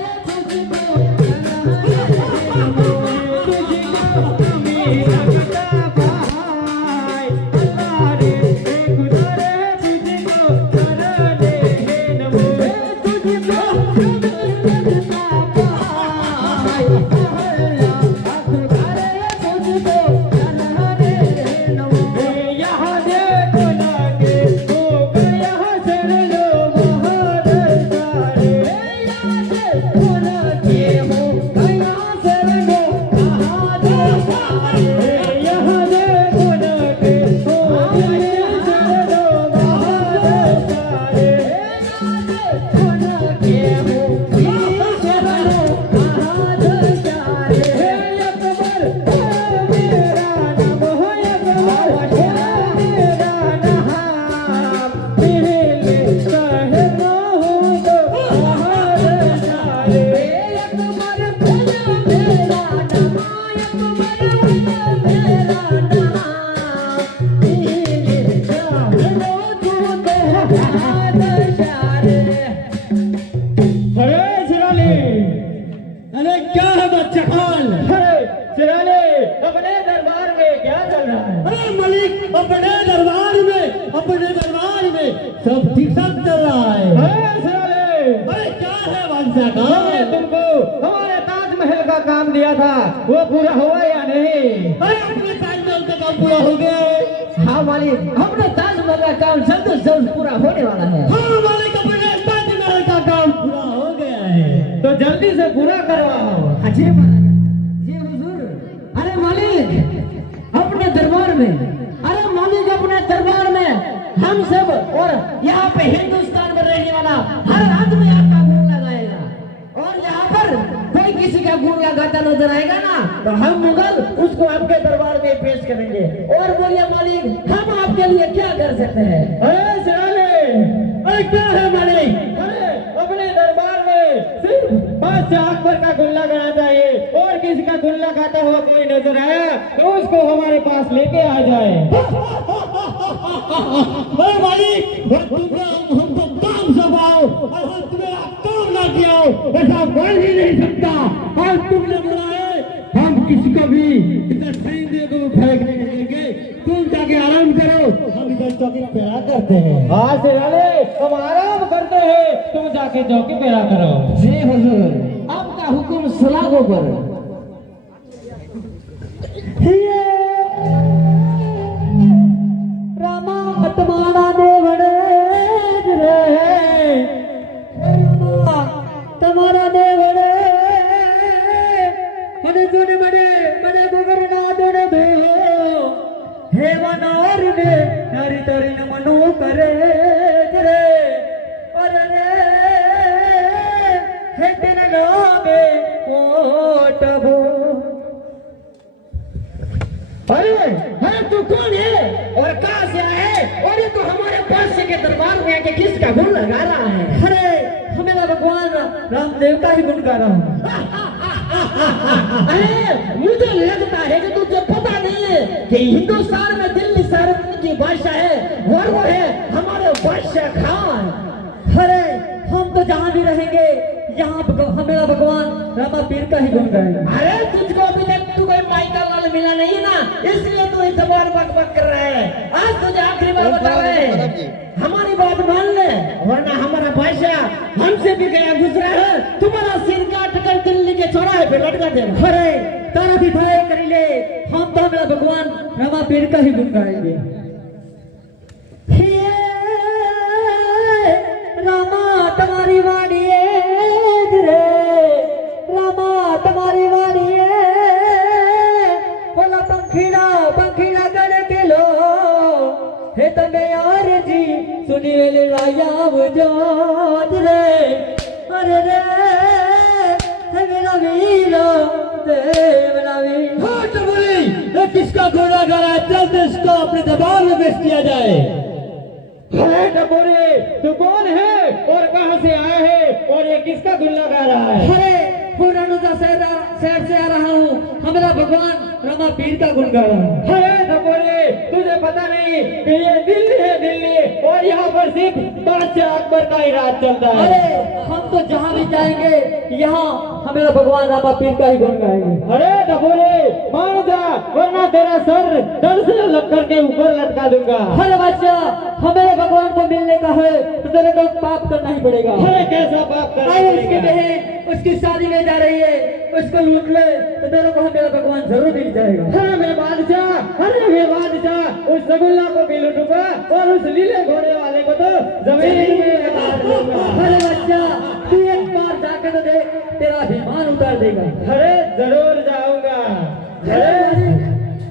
अरे क्या है बच्चा हाल? सिराने अपने दरबार में क्या चल रहा है? अरे मलिक अपने दरबार में सब ठीक ठाक चल रहा है। अरे सिराने, अरे क्या है बादशाह हमने का? तुमको हमारे ताजमहल का काम दिया था, वो पूरा हुआ या नहीं? अरे अपने ताजमहल का काम पूरा हो गया है। हाँ मालिक, अपने ताजमहल का काम जल्द से जल्द पूरा होने वाला है। हाँ मालिक, अपने ताजमहल का काम पूरा हो गया है। तो जल्दी से पूरा करवाओ। अजय महाराज, जी हुजूर। अरे मालिक अपने दरबार में, अरे मालिक अपने दरबार में हम सब और यहाँ पे हिंदुस्तान में रहने वाला हर आदमी आपका गुण लगाएगा, और यहाँ पर कोई किसी का गुण लगाता नजर आएगा ना तो हम मुगल उसको आपके दरबार में पेश करेंगे। और बोलिए मालिक, हम आपके लिए क्या कर सकते हैं? अरे सिराने, अरे क्या है मालिक? अरे अपने दरबार में सिर्फ बादशाह अकबर का गुण लगाना चाहिए, और किसी का गुण लगाता हुआ कोई नजर आया तो उसको हमारे पास लेके आ जाए। अरे मालिक, हमको काम सौंपाओ और हम तुम्हें काम ना किया हो, ऐसा बोल ही नहीं सकता। और तुमने बोला है हम किसी को भी इधर खरीदने को फेंक नहीं देंगे, तुम जाके आराम करो, हम इधर चौकी पेरा करते हैं। हाँ सिराने, हम आराम करते हैं, तुम जाके चौकी पेरा करो। जी हुजूर, आपका हुक्म सलागों पर। रामा तुम्हारा देवड़े रे, तुम्हारा देवड़े अरे जोने बड़े बड़े बुगरना दोने भेहो हे वनार ने नारी तारी न मनो करे रे, अरे रे हे तेन नामे कोटबो। अरे तू कौन है और कहाँ से आया है, और ये तो हमारे बादशाह के दरबार में आके किसका गुण लगा रहा है? अरे हमें भगवान रामदेव का ही गुण गा रहा हूँ। अरे मुझे लगता है कि तुझे पता नहीं है कि हिंदुस्तान में दिल्ली शहर की बादशाह है और वो है हमारे बादशाह खान। अरे हम तो जहाँ भी रहेंगे यहाँ हमें भगवान रामा पीर का ही गुण गाएंगे। अरे तुझको अभी तक तू कोई माई का लाल मिला नहीं है ना, इसलिए तू इस बार बक कर रहा है। आज तुझे आखिरी बार बता रहे हैं, हमारी बात मान ले, वरना हमारा बादशाह हमसे भी गया गुजरा है, तुम्हारा सिर काट कर दिल्ली के चौराहे पे लटका देना। अरे तारा भी भाई कर ले, हम तो हमारा भगवान रामा पीर का ही गुण गाएंगे। रामा तुम्हारी वाणी रे, रामा तुम्हारी वाणी बोला पंखीड़ा पंखीड़ा गड़ के लो हे तमे यार जी सुनी वेले राया बुझात रे, अरे रे हे मेरा वीरो मेरा वीर। हाँ तो बोली, ये किसका घोड़ा करा, जल्द इसको अपने दरबार में पेश किया जाए। अरे डबोरे, तू कौन है और कहां से आया है और ये किसका धुन लगा रहा है? अरे पुरानुजा शहर से आ रहा हूँ, हमारा भगवान रमा पीर का गुण गा रहा हूँ। अरे धपोरे, तुझे पता नहीं कि ये दिल्ली है दिल्ली, और यहाँ पर सिर्फ बादशाह अकबर का ही राज चलता है। अरे हम तो जहाँ भी जाएंगे यहाँ हमारा भगवान रामा पीर का ही गुण गाएंगे। अरे धपोरे, मान जा, वरना तेरा सर धड़ से लटकर के ऊपर लटका दूंगा। अरे बादशाह, हमारे भगवान को मिलने का है तो तेरे को पाप करना ही पड़ेगा। अरे कैसा पाप करना अरे उसकी पड़ेगा? बहन उसकी शादी में जा रही है, उसको लूट ले तो तेरे को मेरा भगवान जरूर मिल जाएगा। अरे मैं बादशाह, उस सगुल्ला को भी लूटूंगा और उस लीले घोड़े वाले को तो जमीन में गाड़ दूंगा। अरे बच्चा, तू एक बार जाके तो देख, तेरा अभिमान उतार देगा। अरे जरूर जाऊंगा।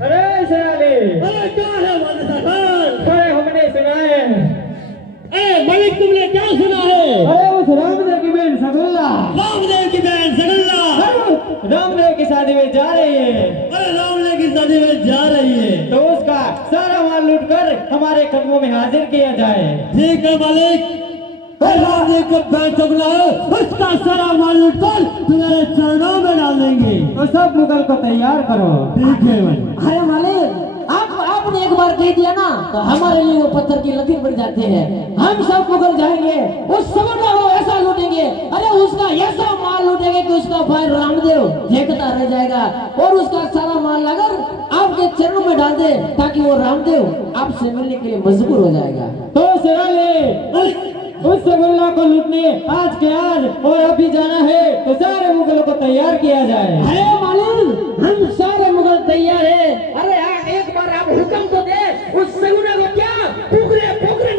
अरे सयाली, अरे क्या है वाले सरदार? अरे हमने सुना है, अरे मलिक, तुमने क्या सुना है? अरे उस रामदेव की बहन सगुल्ला रामदेव की बहन सगुल्ला रामदेव की शादी में जा रही है। अरे रामदेव की शादी में जा रही है तो उसका सारा माल लूट कर हमारे कदमों में हाजिर किया जाए। ठीक है मालिक। रामदेव की बहन सगुल्ला उसका सारा माल लूट कर तुम्हारे चरणों में डाल देंगे। तो सब मुगल को तैयार करो। ठीक है भाई। अरे मालिक, आपने एक बार कह दिया ना तो हमारे लिए वो पत्थर की लकीर बन जाते हैं। हम सब मुगल जाएंगे, उस समुद्र को ऐसा लूटेंगे, अरे उसका ऐसा माल लूटेंगे कि उसका भाई रामदेव देखता रह जाएगा, और उसका सारा माल अगर आपके चरणों में डाल दे ताकि वो रामदेव आपसे मिलने के लिए मजबूर हो जाएगा। तो सयाली, उस सगुल्ला को लूटने आज के आज और अभी जाना है, तो सारे मुगलों को तैयार किया जाए। अरे मालिक, हम सारे मुगल तैयार हैं। अरे एक बार आप हुक्म तो दे, उस सगुना को क्या फुकरे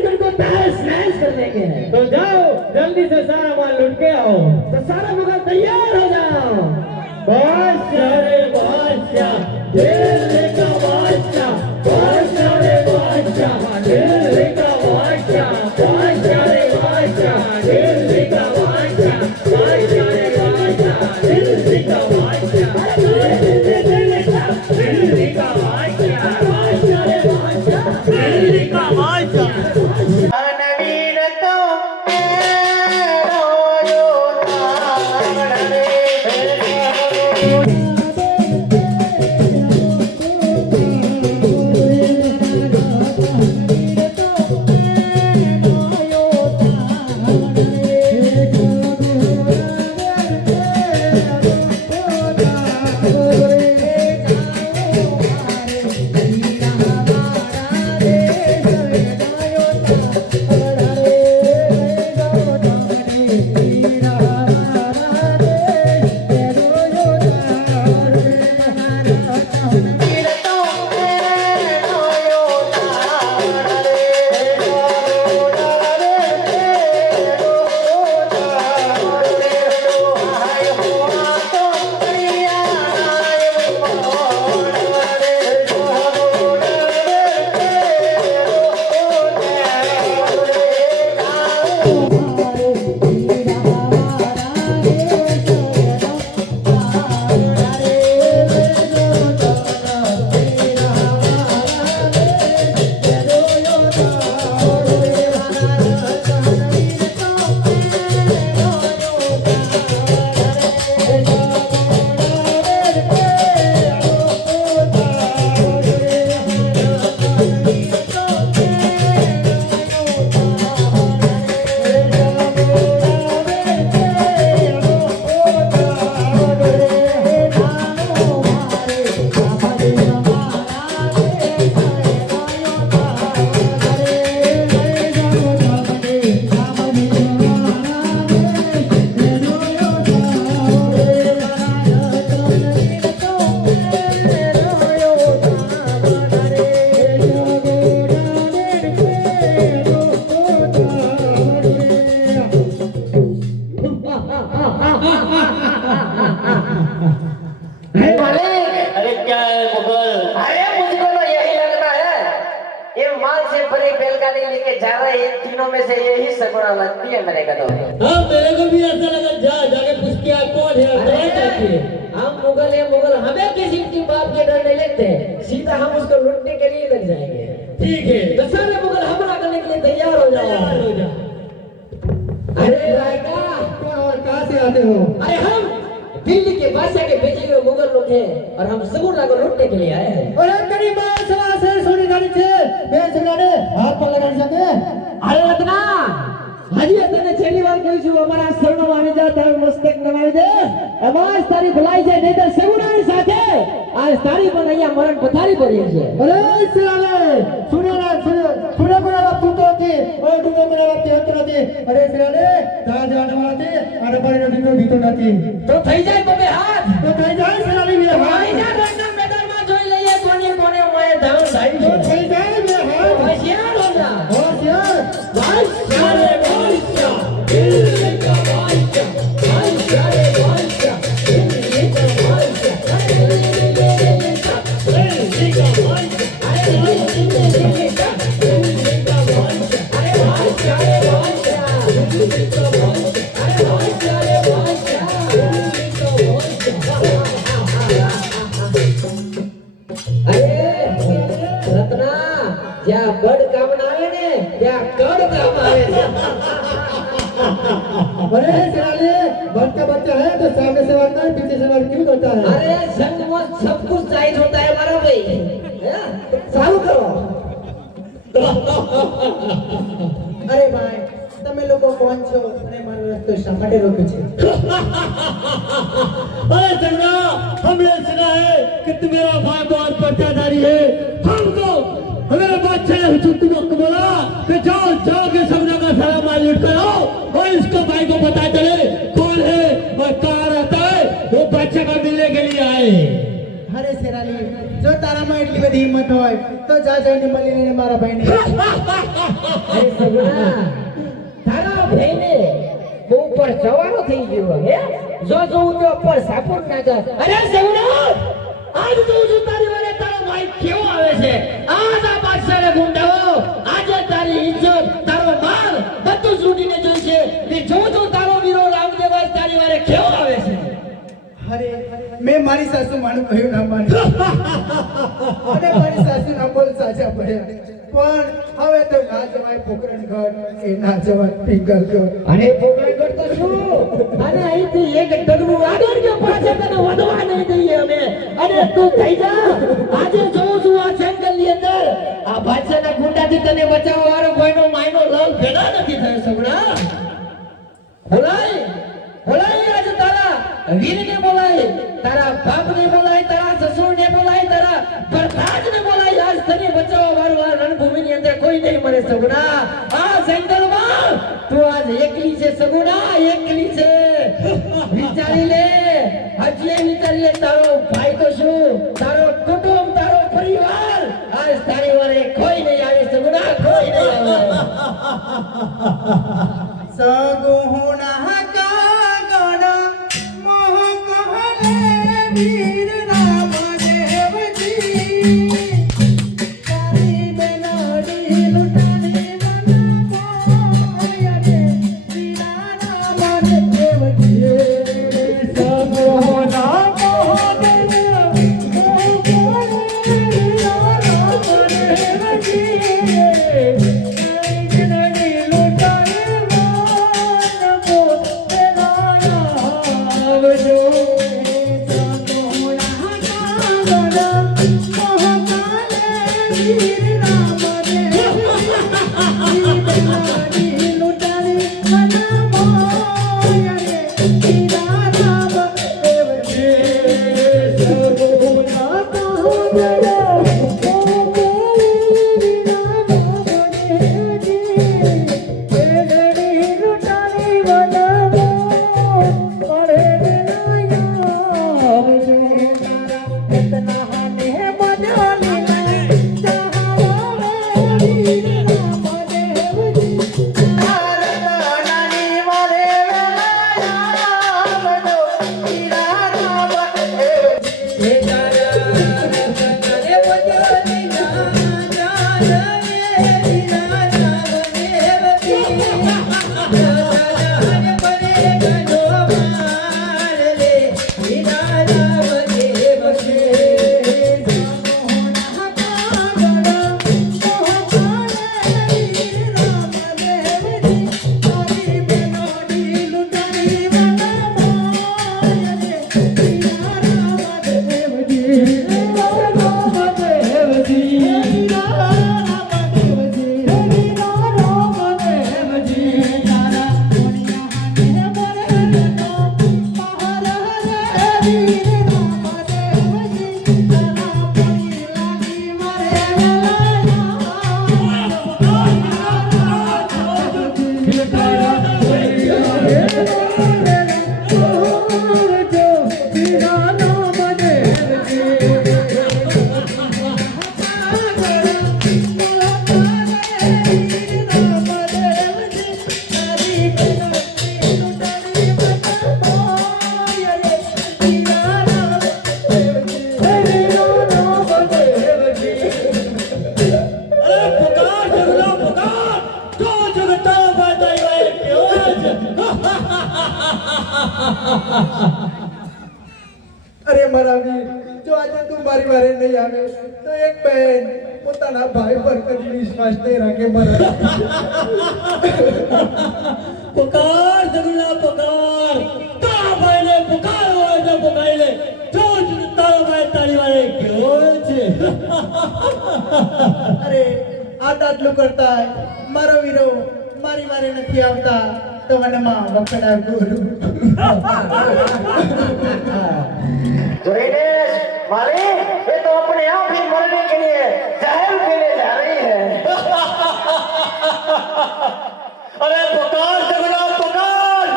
उनको तहस नहस कर देंगे। तो जाओ, जल्दी से सारा माल लूट के आओ। तो सारे मुगल तैयार हो जाओ। बादशाह रे बादशाह, दिल्ली का बादशाह, बादशाह रे बादशाह, दिल्ली का बादशाह, बादशाह रे बादशाह, दिल्ली का बादशाह, बादशाह रे बादशाह, दिल्ली का बादशाह, दिल्ली का बादशाह, बादशाह रे बादशाह, दिल्ली का बादशाह। तीनों में से यही सगुना लगती है मेरे को तो। हाँ, मेरे को भी ऐसा लगा। जाके पूछ के आ, कौन है और क्या चाहती है। हम मुगल है, मुगल हमें किसी की बात के डर नहीं लगते, सीधा हम उसको लूटने के लिए लग जाएंगे। ठीक है, तो सारे मुगल हमला करने के लिए तैयार हो जाओ। अरे रायका, कौन और कहाँ से आते हो? अरे हम दिल्ली के बादशाह के भेजे हुए मुगल लोग हैं और हम सगुना को लूटने के लिए आए हैं। अरे तेरी माँ सवा से सोनी गाड़ी छे मैं सुनाने हाथ पर लगाड़ी શકે अरे रत्ना, हजी तने छेली વાર કહું છું અમારા શરણમાં આવી જા તારું મસ્તક નવાવી દે અમાર તારી ભલાઈ છે નહીતર સગુણાની સાથે આજ તારી પણ અહીંયા મરણ પથારી પડી છે। અરે સિરાલે સુને કોના બાપ તૂટો હતી ઓય ડુંગો કોના બાપ તે હતો નથી અરે સિરાલે જા જાને વાળા છે અને બારીનો દીકરો દીતો નથી તો થઈ જાય બબે હાથ તો થઈ જાય સિરાલે બે આવી હાથ જા રણના મેદાનમાં જોઈ લઈએ કોને કોને મોએ ધાવ ધાઈ તો છે। થઈ જાય બે હાથ હોશિયાર હો જા હોશિયાર વાઈશા રે વાઈશા દિલ્હી કા વાઈશા વાઈશા રે વાઈશા દિલ્હી કા વાઈશા દિલ્હી કા વાઈશા અરે દિલ્હી કા દિલ્હી કા વાઈશા અરે વાઈશા રે વાઈશા દિલ્હી કા વાઈશા અરે વાઈશા રે વાઈશા દિલ્હી કા વાઈશા અરે રત્ના જ્યાં બડ કામ ના આવે ને ત્યાં કડ કામ આવે છે। अरे सिराले बच्चा बच्चा है तो सामने से वारता है पीछे से वार क्यों करता है अरे संग में सब कुछ चाहिए होता है हमारा भाई चालू करो। અરે ભાઈ તમે લોકો કોણ છો અને મારો રસ્તો શા માટે રોક્યો છે? अरे चंद्रा हमने सुना है कि तुम्हारा भाई बहुत पट्टाधारी है हमको हमारे बादशाह ने हुजूर तुमको बोला कि जाओ जाओगे सब जगह सारा माल लूट कर आओ और इसको भाई को पता चले कौन है और कहाँ रहता है वो बादशाह का मिलने के लिए आए અરે શેરાલી જો તારામાં એટલી બધી હિંમત હોય તો જા જઈને મળીને મારા ભાઈને अरे सगुना તારા ભાઈને બહુ પર સવારો થઈ ગયો હે જો જો ઊંચો પર સાપુર ના જા। અરે સગુના આજ તો જો તારી વારે તારો ભાઈ કેવો આવે છે આજ આ બાદશાહને ગુંડાઓ આજે તારી ઇજ્જત તારો માલ બધું લૂટીને જોઈ છે ને જો જો તારો વીરો રામદેવાય તારી વારે કેવો આવે છે। અરે મેં મારી સાસુ માનું કહ્યું ના માન્યું અને મારી સાસુ ના બોલ સાચા પડ્યા પણ હવે તો ના જવાય પોકરણગઢ એ ના જવાય પિંગલગઢ અરે પોકરણગઢ તો શું અને અહીંથી એક ડગલું આગળ ગયો પાછળ તને વધવા નહીં દઈએ અમે। અરે તું થઈ જા આજે જોઉં છું આ જંગલની અંદર આ બાદશાહના ગુંડાથી તને બચાવવા વાળો કોઈનો માયનો લાલ ભેગા નથી થયો સગડા। બોલાય બોલાય આજે તારા વીરને બોલાય તારા બાપને બોલાય તારા સસુરને બોલાય તારા ભરતાજને બોલાય આજ તને બચાવવા વાળો આ રણભૂમિની અંદર કોઈ નહીં મળે સગુણા। આ જંગલમાં તું આજ એકલી છે સગુણા એકલી છે વિચારી લે હજી વિચારી લે તારો ભાઈ તો શું તારો કુટુંબ તારો પરિવાર આજ તારી વારે કોઈ નહીં આવે સગુણા કોઈ નહીં આવે। સગુણા કાગળ મોહ કહલે વીર રામ દેવજી તારી બેનડી લૂંટાને મન મોય દે વીરા રામ દેવજી સગુણા મોહ કહલે વીરા રામ દેવજી અરે મારા વીર, જો આજે તું મારી વારે નહીં આવે તો એક બહેન પોતાના ભાઈ પર કદી વિશ્વાસ નહીં રાખે મારા. पुकार जगला पुकार तो भाई ने पुकार हो जो पुकार ले जो तारो भाई तारी वाले क्यों छे અરે આટલું કરતા મારો વીરો મારી વારે નથી આવતા તો વનમાં વખડા ગુરુ. जोइने माली ये तो अपने आप ही मरने के लिए जहर पीने जा रही है. અરે પુકાર જગલા પુકાર,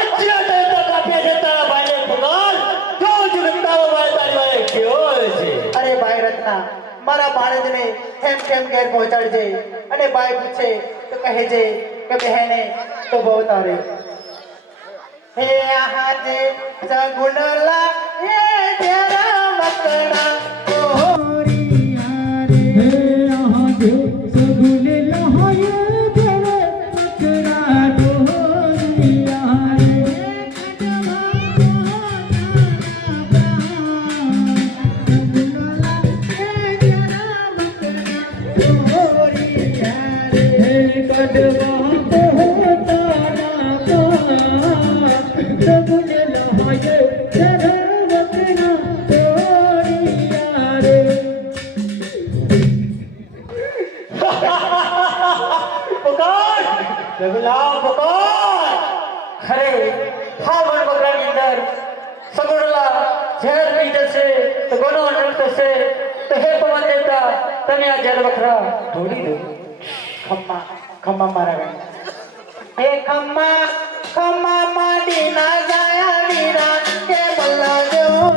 અચ્છા દેતા કાપે દેતા ભાઈ ને પુકાર, જો જગતારો ભાઈ તારી વારે ક્યો છે. અરે ભાઈ રત્ના, મારા બાળકને કેમ ઘેર પહોંચાડજે અને ભાઈ પૂછે તો કહેજે કે બહેને તો બહુ તારે. હે આજે સગુણલા એ જરા મકડા જગલા પુકાર. અરે હા વન બકરાની અંદર સગુણલા ઝેર પી જશે તો ગોનો અંડર થશે તો હે પવન દેતા તમે આ ઝેર બકરા ઢોળી દો. ખમ્મા ખમ્મા મારા બેન. હે ખમ્મા ખમ્મા માડી ના જાયા વીરા કે બલ્લા જોર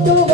Oh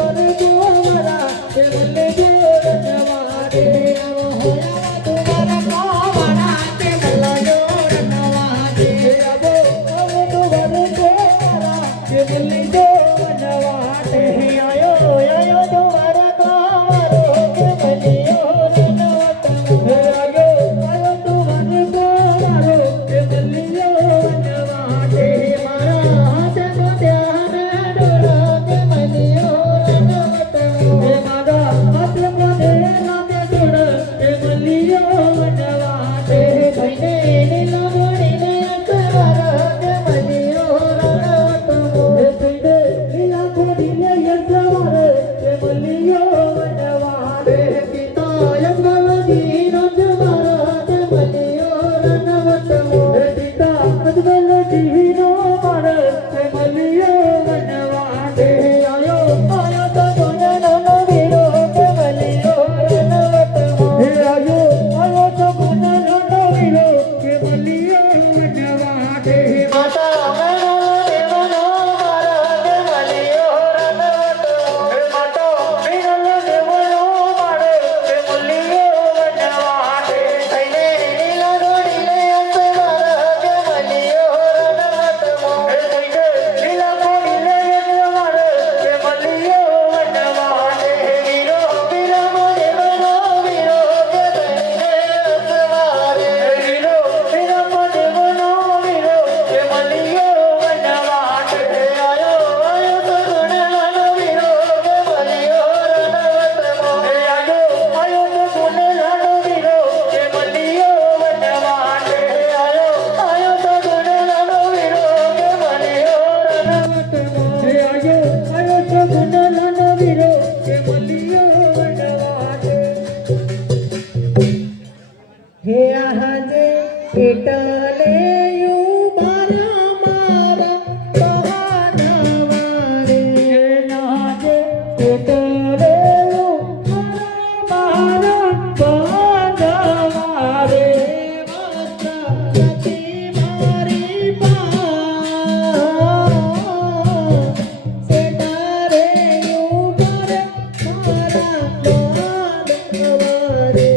હે આજે એટલે યુબારા મારા બહાના રે નાજે એટલે મારા બહાના રે વાસા નથી મારી પા સેટા રે યુબારા મારા બહાના રે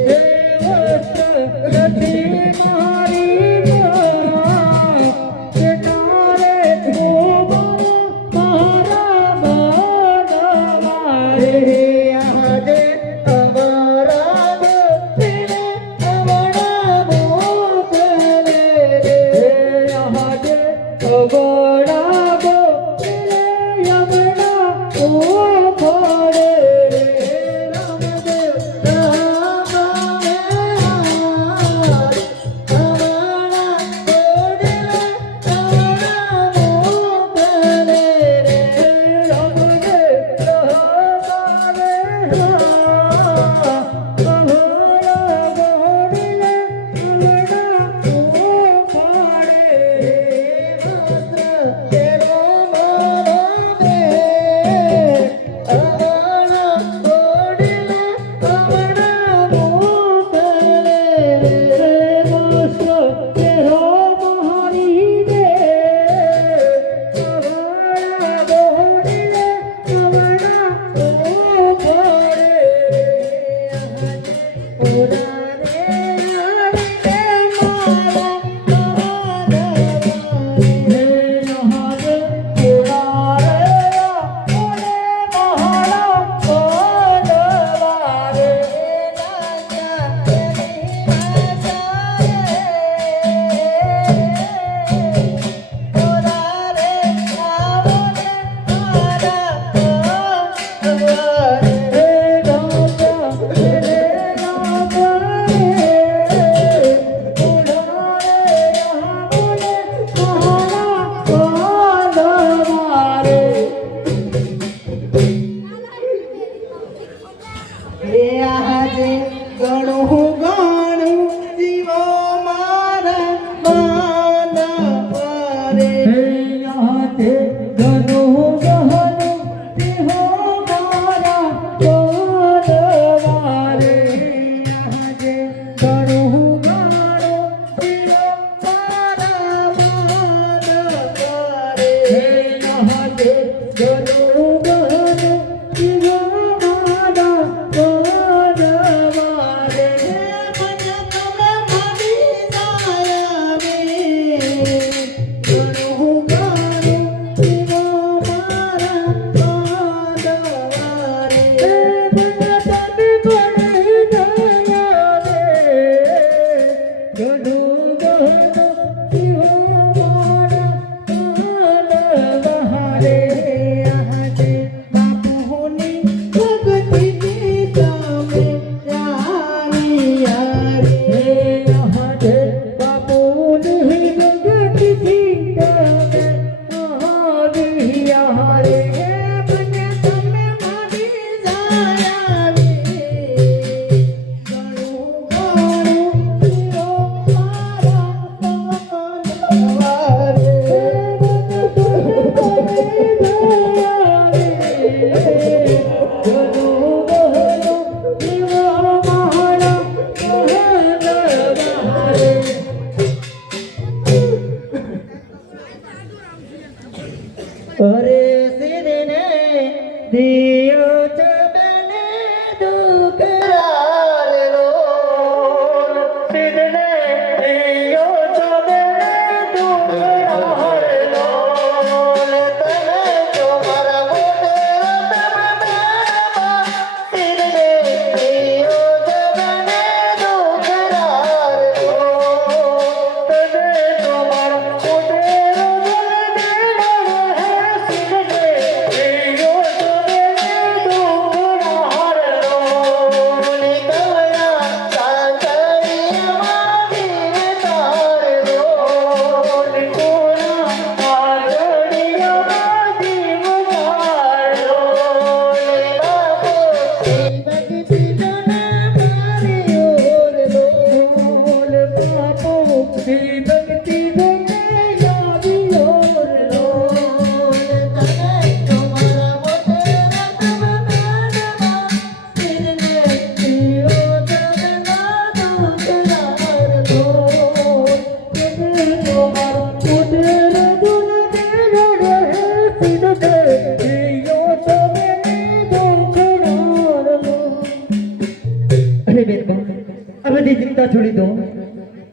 ચિંતા છોડી દો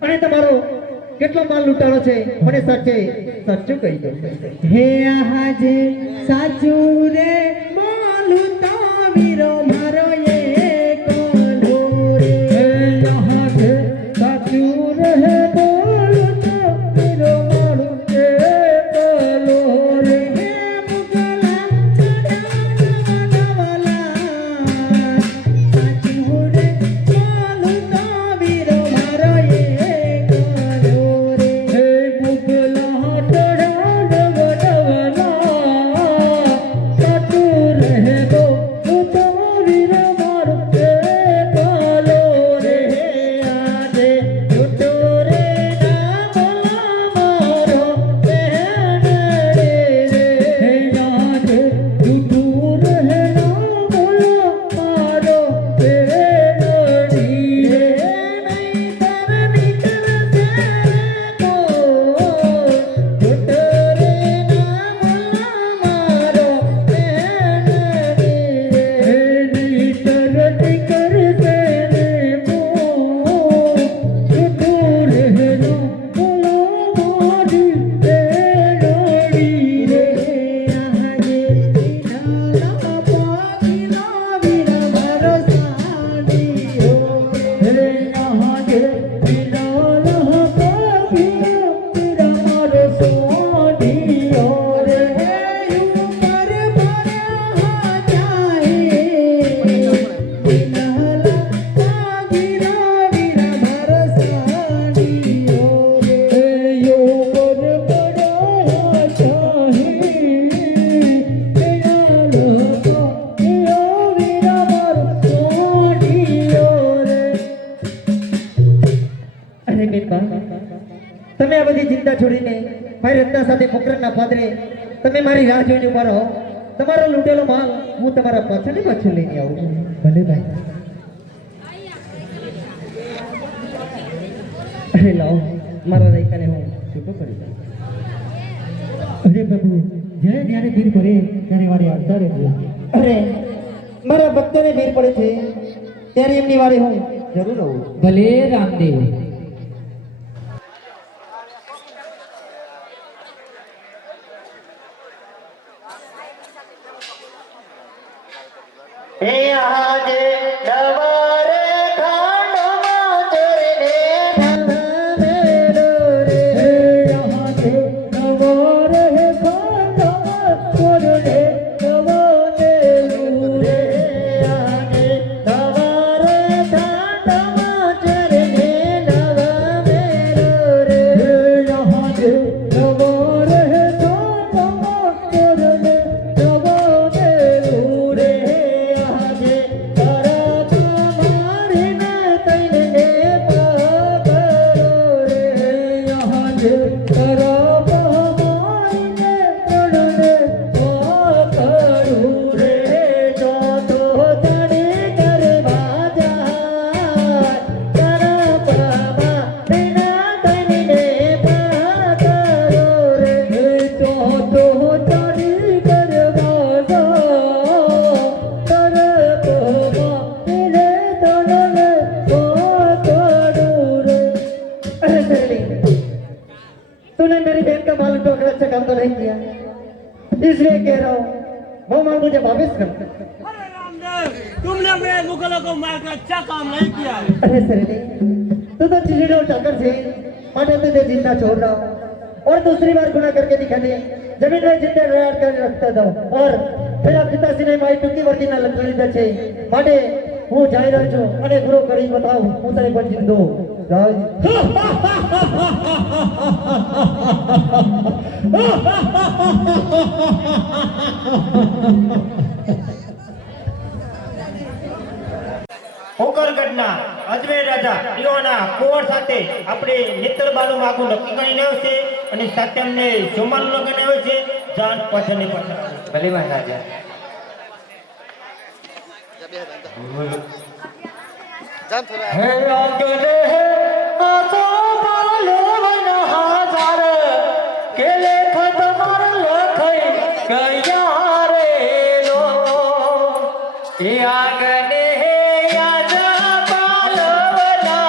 અને તમારો કેટલો માલ લૂંટાણો છે મને સાચે સાચું કહી દો. હે આજે સાચું રે બોલું તો વીરો મારો એકલો રે. હે આજે સાચું રહે બોલું તો વીરો મારો એકલો રે. હે મુગલા ચડાવવાલા સાચું રે બોલું તો વીરો મારો એકલો રે. હે મુગલા ચડાવવાલા સાચું રહે બોલું તો વીરો મારો એકલો રે. આજે છૂટો રે ના બોલા મારો બહેનડે રે. આજે છૂટું રહે ના બોલા મારો બહેનડી રે. નહીં તારે નીકળશે તો છૂટો રે ના બોલા મારો બહેનડી રે. નહીં તારે નીકળશે રે મો છૂટું રહે ના બોલા મારી બહેનડી રે. આજે વિનાલા પાગીના વીરા મારો સાડીઓ હે આજે વિનાલા પાગીના વીરા મારો સોડિયો રે. ઉપર ભર્યા ચાહે વિનાલા પાગીના વીરા મારો સાડીઓ રે. હે યો પર બડા ચાહે વિનાલા પાગીના વીરા મારો સોડિયો રે. અરે બેનબા, તમે આ બધી ચિંતા છોડીને મારી રત્ના સાથે મકરના પાદરે તમે મારી રાહ જોઈને ઉભા રહો. તમારો લૂંટેલો માલ હું તમારા પાછળ ને પાછળ લઈને આવું છું. ભલે ભાઈ. અરે લાવો મારા રૈકાને હું છૂટો કરી દઉં. અરે પ્રભુ, જ્યારે જ્યારે ભીડ પડે ત્યારે વારે આવતા રહેજો. અરે મારા ભક્તોને ભીડ પડે છે ત્યારે એમની વારે હું જરૂર આવું. ભલે રામદેવ. હે આજે નવારે ખાંડમાં ચરને નવેલો રે. હે આજે નવો રે ખાંડમાં કોરડે નવો દેવું રે. આજે નવારે ખાંડમાં ચરને નવા મેલો રે. હે આજે નવો રે ખાંડમાં કોરડે નવો દેવું રે. આજે તારા મારીને તઈને પકડો રે. આજે તારા મારીને તઈને પકડું રે. જો તો તણી કરવા જાય તારા પામા વિના તઈને પકડો રે. જો તો તણી કરવા જાય તારા પામા વિને તને પકડું રે. अरे सरली, तूने मेरी बहन का माल उठा कर अच्छा काम तो नहीं किया, इसलिए कह रहा हूँ वो माल मुझे वापस कर. अरे रामदेव, तुमने मेरे मुगलों को मारकर अच्छा काम नहीं किया है। अरे सरली, तू तो चिड़ियों टक्कर से माने तुझे जिंदा छोड़ रहा हूँ और दूसरी बार गुनाह करके दिखाने जमीन में जिंदा रैड कर रखता था और मेरा पिताश्री ने मारी टूकी वर्दी ना लकड़ी दे छे माने હું જઈ રહ્યો છું અને ગુરુ કરી બતાવું હું તને પણ જીંદો જાય. હોકરગઢના અજમેર રાજા રિયોના કુંવર સાથે આપણે નેત્રબાનું માગું નક્કી કરીને આવ્યો છે અને સાથે અમને જમવાનું લગન આવ્યો છે જાન પાછળની પાછળ. ભલે મહારાજા. હે આગલે આસો મારો વના હાજાર કે લેખ તમાર લખાઈ ગયા રે લો એ આગને હે યાદ પાલવના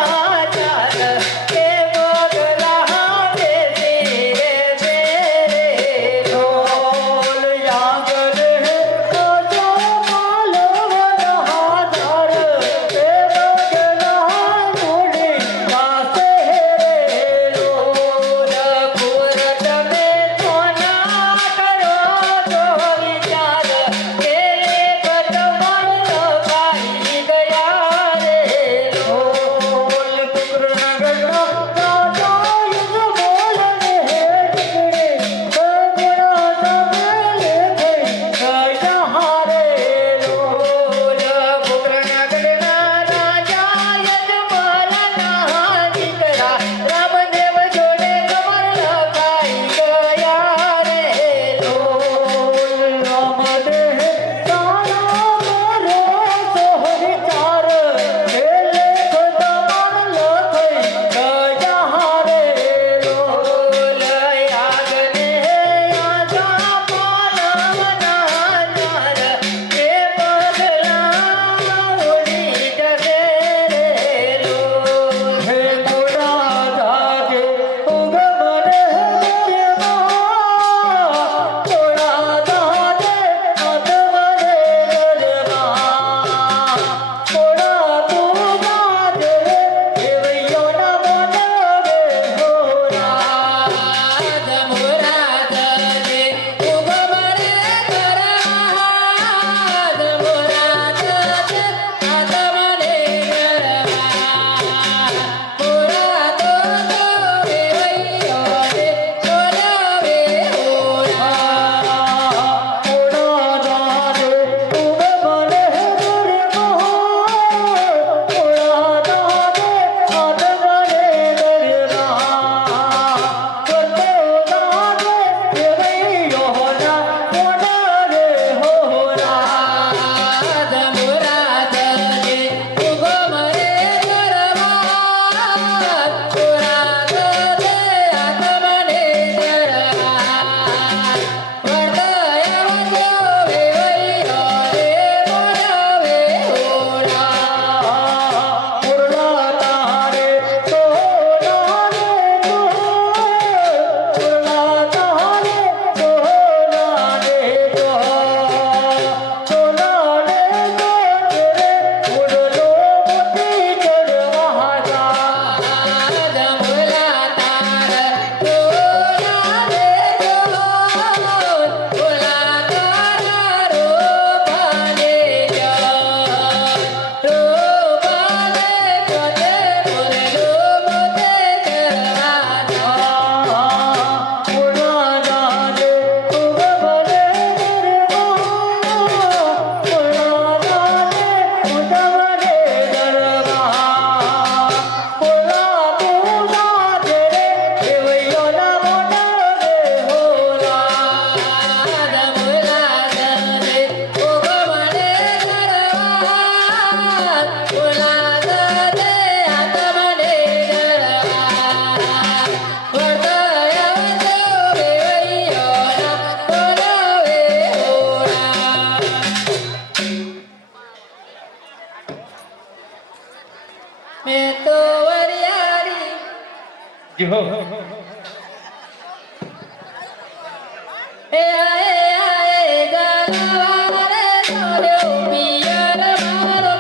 જો ए आए आए जानवर सोयो पियर मारो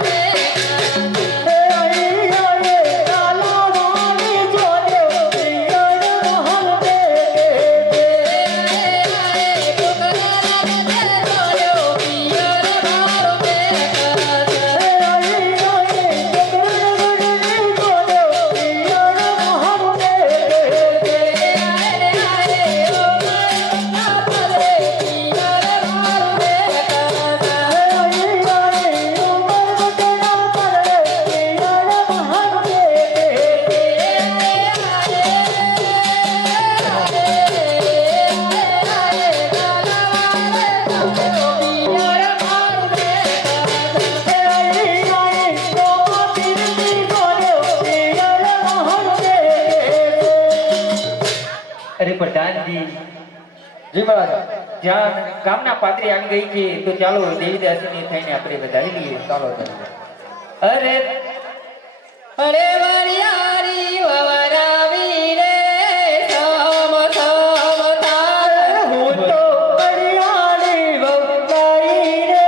અરે પ્રધાનજી, જી મહારાજ. જ્યાં ગામના પાદરી આવી ગઈ છે તો ચાલો દેવીદાસીને થઈને આપણે વધારી લઈએ. ચાલો અરે अरे वरियारी ववरावी रे सोम सोम तार હું તો બળિયાળી વવરાઈ રે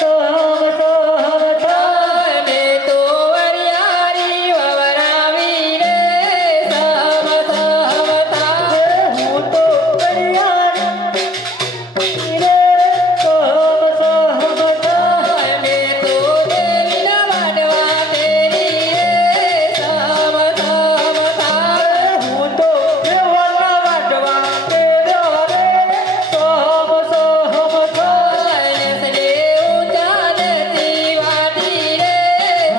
સોમ સોમ થાય. ने तो वरियारी ववरावी रे सोम सोम तार હું તો બળિયાળી રે સોમ સોમ થાય. ने तो देवी ना वाडवा तेरी रे सोम सोम तार હું તો દેવાના વાટવા તેરો રે સોમ સોમ થાય. ने सजे ऊंचा देती वाटी रे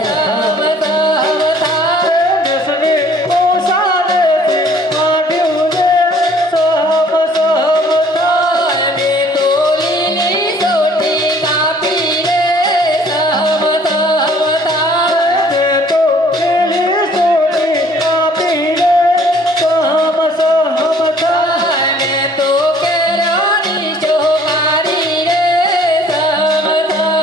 सोम सोम तार દેશને ઓસાને માડ્યું રે સોમ સોમ થાય. ने तो लीली सोटी कापी रे सोम सोम तार તે તો લીલી સોટી આપી રે સોમ સોમ થાય. ने तो केरानी शोकारी रे सोम सोम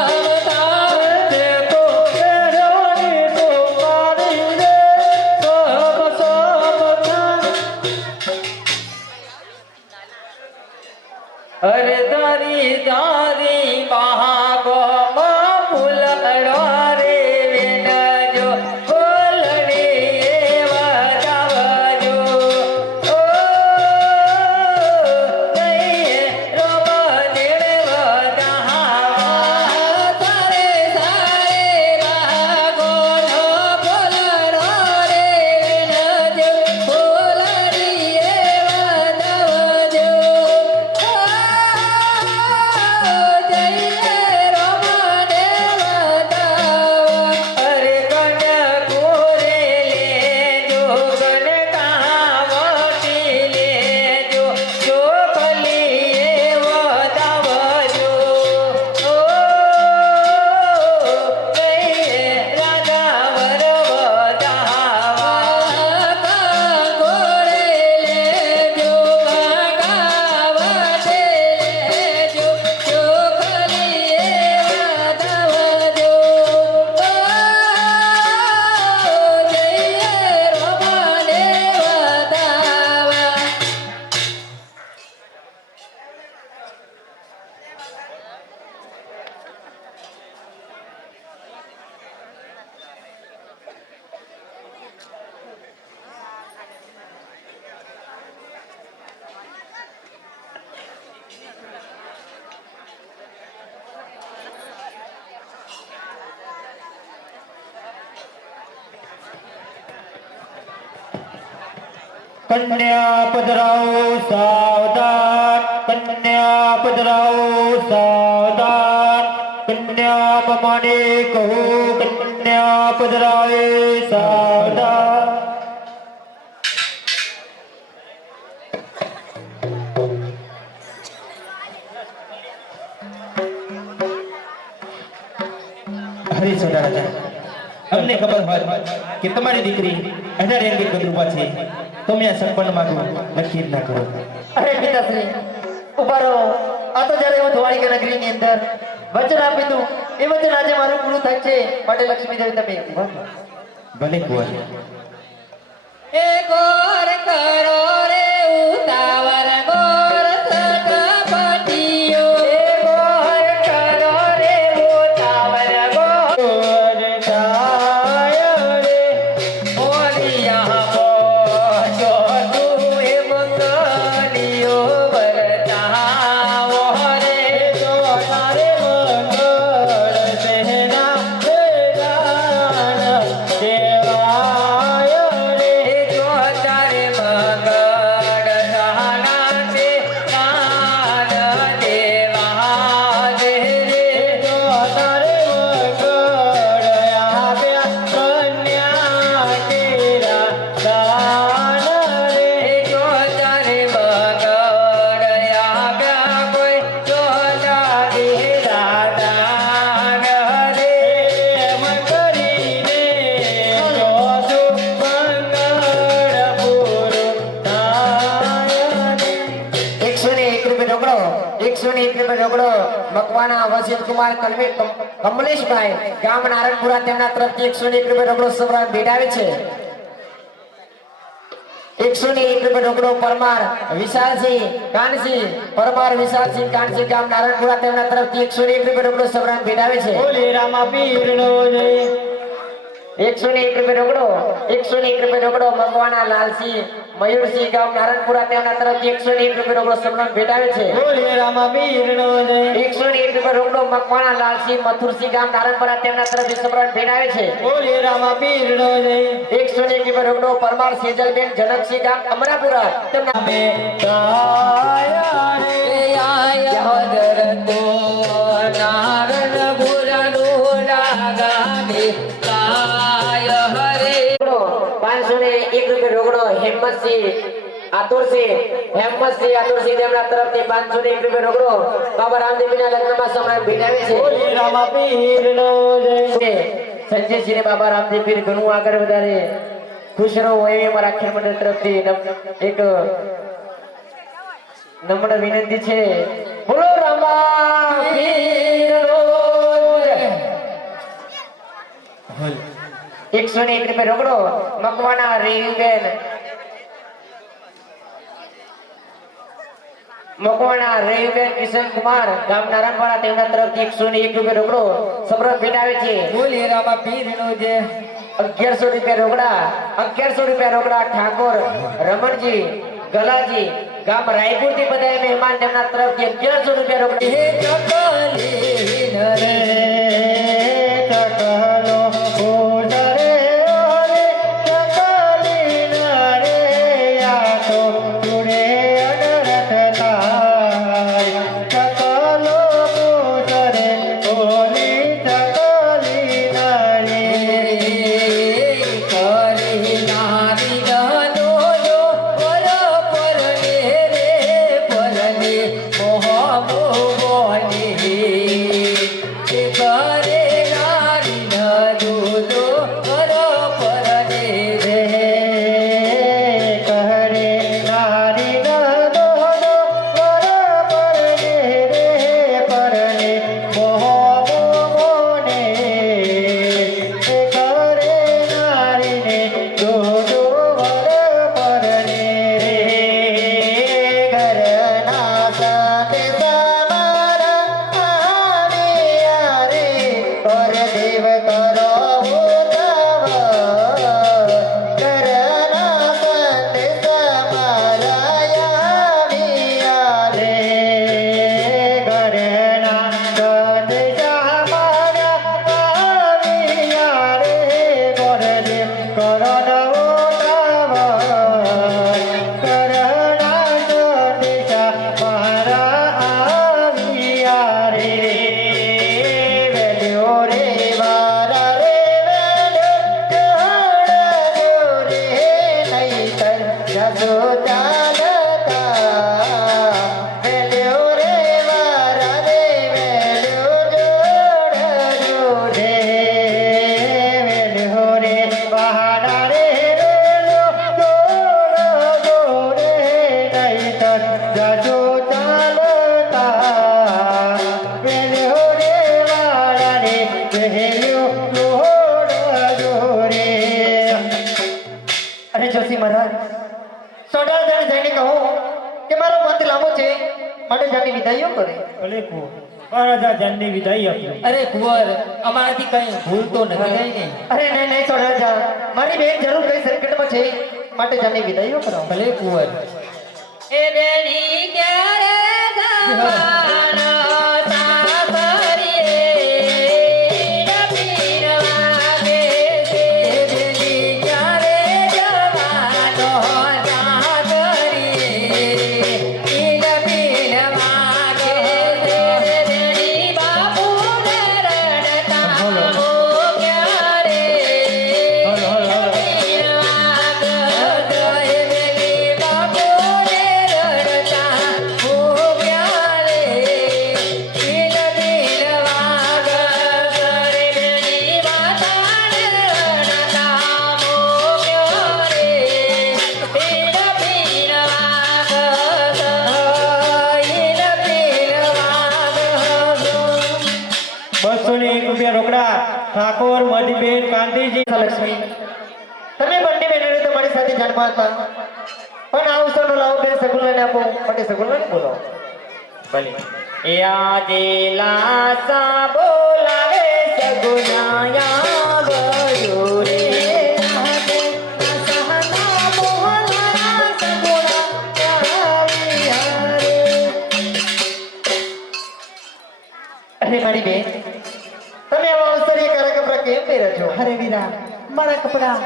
तार તે તો કેરોની સોપારી રે સોમ સોમ થાય. અરે તારી તારી મહાગોમાં ફૂલડો રે વેનજો ફૂલડી વધાવજો. ઓ જઈએ રોમદેવ વધાવા. सारे सारे रागो नो फुलरो रे नजो फुलरी रे वदवजो जय रोमने वदावा અરે કન્યા કોરે લેજો ગન કાવટી લેજો ચોખલી વધાવજો. ઓ જઈએ રાજા વર વધાવા. गोरे लेजो गावटे लेजो चोखली वदवजो जय रोमने वदावा કન્યા પધરાઓ સાવધાન, કન્યા પધરાઓ સાવધાન. કન્યા પમાને કહો કન્યા પધરાવે સાવધાન. હરીશોડા રાજા, અમને ખબર હોય કે તમારી દીકરી 18 અંગે ગંદરૂપા છે તો મેં આ સરપંચ માંગુ નક્કી જ ના કરો. અરે પિતાશ્રી ઉભા રહો. આ તો જ્યારે હું ધોવાણીકા નગરીની અંદર વચન આપી દઉં એ વચન આજે મારું પૂરું થાય છે. માટે લક્ષ્મી દેવી તમે ઉભા રહો. ભલે કુંવર. એ ગોર કરો રે ઉતાવળ ગોર સટપટીઓ એ ગોર કરો રે ઉતાવળ ગોર થાય રે ઓલિયા પહોંચો તું એ મંગલિયો વરતાવો રે તો તારે મંગળ સહેના વેદાન દેવાય રે જો તારે મંગળ સહના છે દાન દેવા દે રે તો તારે મંગળ આવ્યા કન્યા કેરા દાન રે જો તારે મંગળ આવ્યા કોઈ જો તારે દાદાન રે એમ કરીને જોજો મંગળ પૂરું થાય રે 101 રૂપિયા રોકડો 101 રૂપિયા રોકડો મકવાણા વસીત કુમાર કમલેશભાઈ ગામ નારણપુરા તેમના તરફથી 101 રૂપિયા રોકડો સમ્રાટ ભેટાવે છે 101 રૂપિયા રોકડો પરમાર વિશાલસિંહ કાનસિંહ પરમાર વિશાલસિંહ કાનસિંહ ગામ નારણપુરા તેમના તરફથી 101 રૂપિયા રોકડો સમ્રાટ ભેટાવે છે બોલે રામા પીરનો જય 101 રૂપિયા રોકડો 101 રૂપિયા રોકડો મકવાણા લાલસિંહ મયુરસિંહ ગામ નારણપુરા તેમના તરફથી 101 રૂપિયા રોકડો સમ્રાટ ભેટાવે છે બોલે રામા પીરનો જય 101 રૂપિયા રોકડો મકવાણા લાલસિંહ મથુરસિંહ ગામ નારણપુરા તેમના તરફથી સમ્રાટ ભેટાવે છે બોલે રામા પીરનો જય 101 રૂપિયા રોકડો પરમાર સેજલબેન જનકસિંહ ગામ અમરાપુરા તેમના તાયા રે રોકડો 501 રૂપિયા રોકડો હેમંતસિંહ આતુરસિંહ તેમના તરફથી 501 રૂપિયા રોકડો બાબા રામદેવના લગ્નમાં સમ્રાટ ભેટાવે છે બોલે રામા પીરનો જય સંજયસિંહ ને બાબા રામદેવ પીર ઘણું આગળ વધારે ખુશ રહો એવી અમારા આખી મંડળ તરફથી એક નમ્ર વિનંતી છે બોલો રામા પીરનો જય 101 રૂપિયા રોકડો મકવાણા રેયુબેન કિશન કુમાર ગામ નારાયણવાડા તેમના તરફથી 101 રૂપિયા રોકડો સમ્રાટ ભેટાવે છે બોલી રામા પીરનો જય 1100 રૂપિયા રોકડા ઠાકોર રમણજી ગલાજી ગામ રાયપુર થી બધા મહેમાન તેમના તરફથી 1100 રૂપિયા રોકડા હે ચકલી નરે ચકલો ઉડરે ઓરે ચકલી નરે યા તો ઉડે અનરથ થાય ચકલો ઉડરે ઓલી ચકલી નરે કરી નારી ગનો જો ઓલો પરને રે પરને મોહ મોહ બોલી જાની વિદાઈઓ કરે. ભલે કુંવર મહારાજા જાનની વિદાય આપી. અરે કુંવર અમારાથી કઈ ભૂલ તો નથી થઈ ને? અરે નહીં નહીં છોરાજા, મારી બેન જરૂર કઈ સંકટમાં છે માટે જાની વિદાઈઓ કરો. ભલે કુંવર. એ બેની ક્યારે જવાનો સાસરીએ પીરવા દેશે? બેની ક્યારે જવાનો સાસરીએ પીરવા દેશે? બેની બાપુને રડતા ક્યારે ₹201 રોકડા ઠાકોર મધીબેન કાંતિજી. લક્ષ્મી, તમે બંને બહેનોને તમારી સાથે જાનમાં હતા, પણ આ અવસરનો લાવો બેન સગુણાને આપો માટે સગુણાને બોલાવો. ભલે. એ આજે લાસા બોલાવે સગુનાયા ગયો રે. આજે લાસાના બોલાવા સગુના આવ્યા રે. અરે મારી બેન, તમે આવા અવસરે કાળા કપડાં કેમ પહેર્યા છો? અરે વીરા, મારા કપડા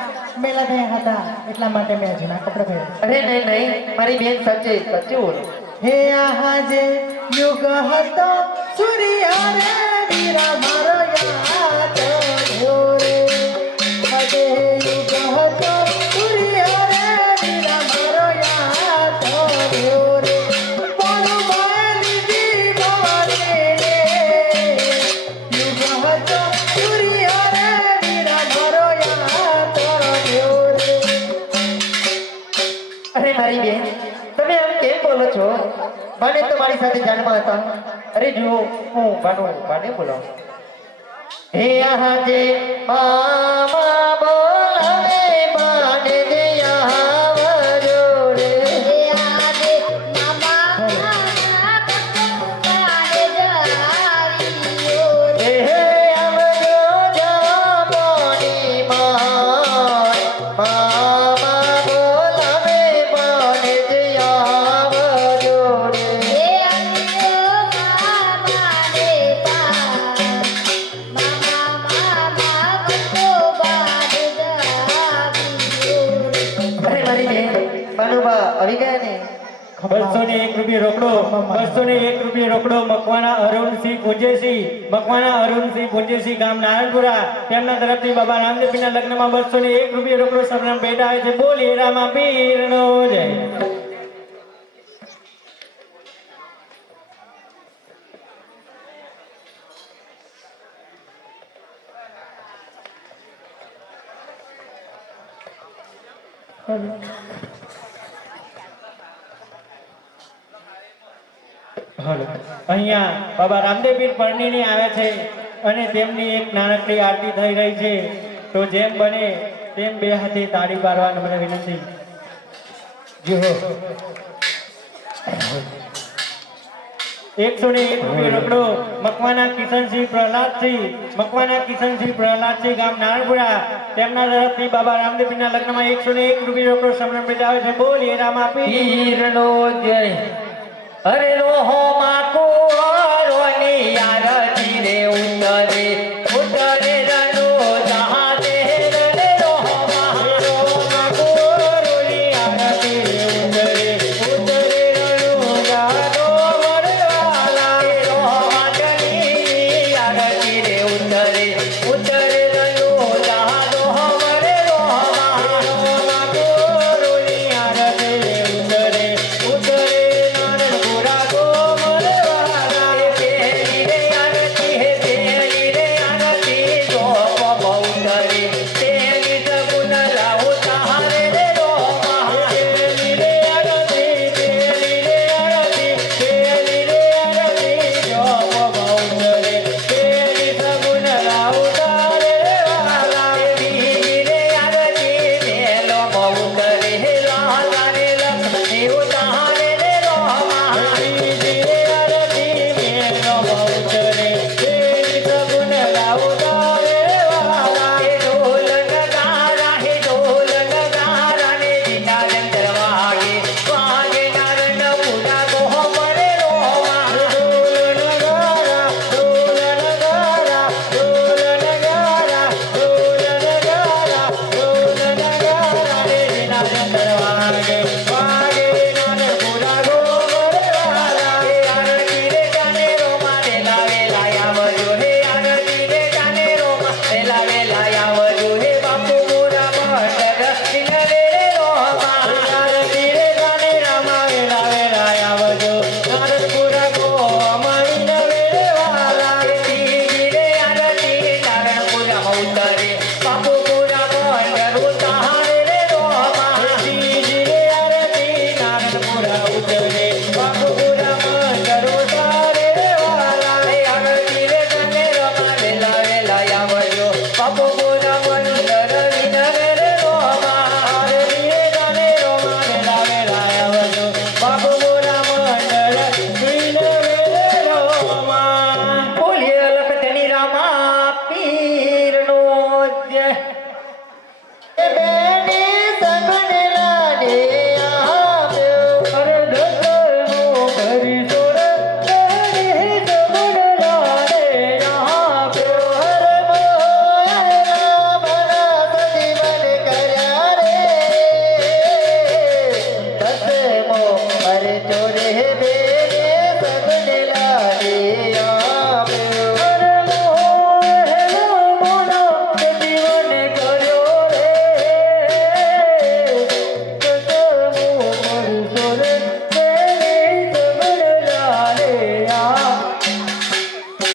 મેલા થયા હતા એટલા માટે મેં જૂના કપડા પહેર્યા. અરે નહીં નહીં મારી બેન, સાચે સાચું બોલો. હે આજે યુગ હતો સૂર્ય રે વીરા મારો યાદ આવ્યો રે. આજે યુગ હતો સૂર્ય રે વીરા મારો યાદ આવ્યો રે. પણ મારી દીવાને રે યુગ હતો સૂર્ય રે વીરા મારો યાદ આવ્યો રે. અરે મારી બેન, તમે આમ કેમ બોલો છો? બાને તમારી સાથે જાનમાં હતા. અરે જુઓ, હું બાને બોલાવું. હે આજે મામા બોલાવે બાને દે આવજો રે. હે આજે મામા હે આવજો જામોની માય. મામા બોલાવે બાને દે આવજો રે. અરે મારી બેન, બાનુબા આવી ગયા ને? ₹201 રોકડો, ₹201 રોકડો મકવાના અરુણસિંહ પુંજેસિંહ ગામ નારાયણપુરા, તેમના તરફથી બાબા રામદેવના લગ્નમાં ₹201 રોકડો સબરામ ભેટ આવે છે. બોલીએ રામા પીરનો જય. અહીંયા બાબા રામદેવ પીર પરણીને આવ્યા છે અને તેમની એક નાનકડી આરતી થઈ રહી છે. તો જેમ બને તેમ બે હાથે તાળી પાડવા નમ્ર વિનંતી. જુઓ, ₹101 રોકડો મકવાના કિશનસિંહ પ્રહલાદસિંહ ગામ નારણપુરા, તેમના તરફથી બાબા રામદેવના લગ્નમાં ₹101 રોકડો સમરણ ભેટ આવે છે. બોલીએ રામા પીરનો જય. અરે રોહો માં કુંવરોની આરતી રે ઉતરે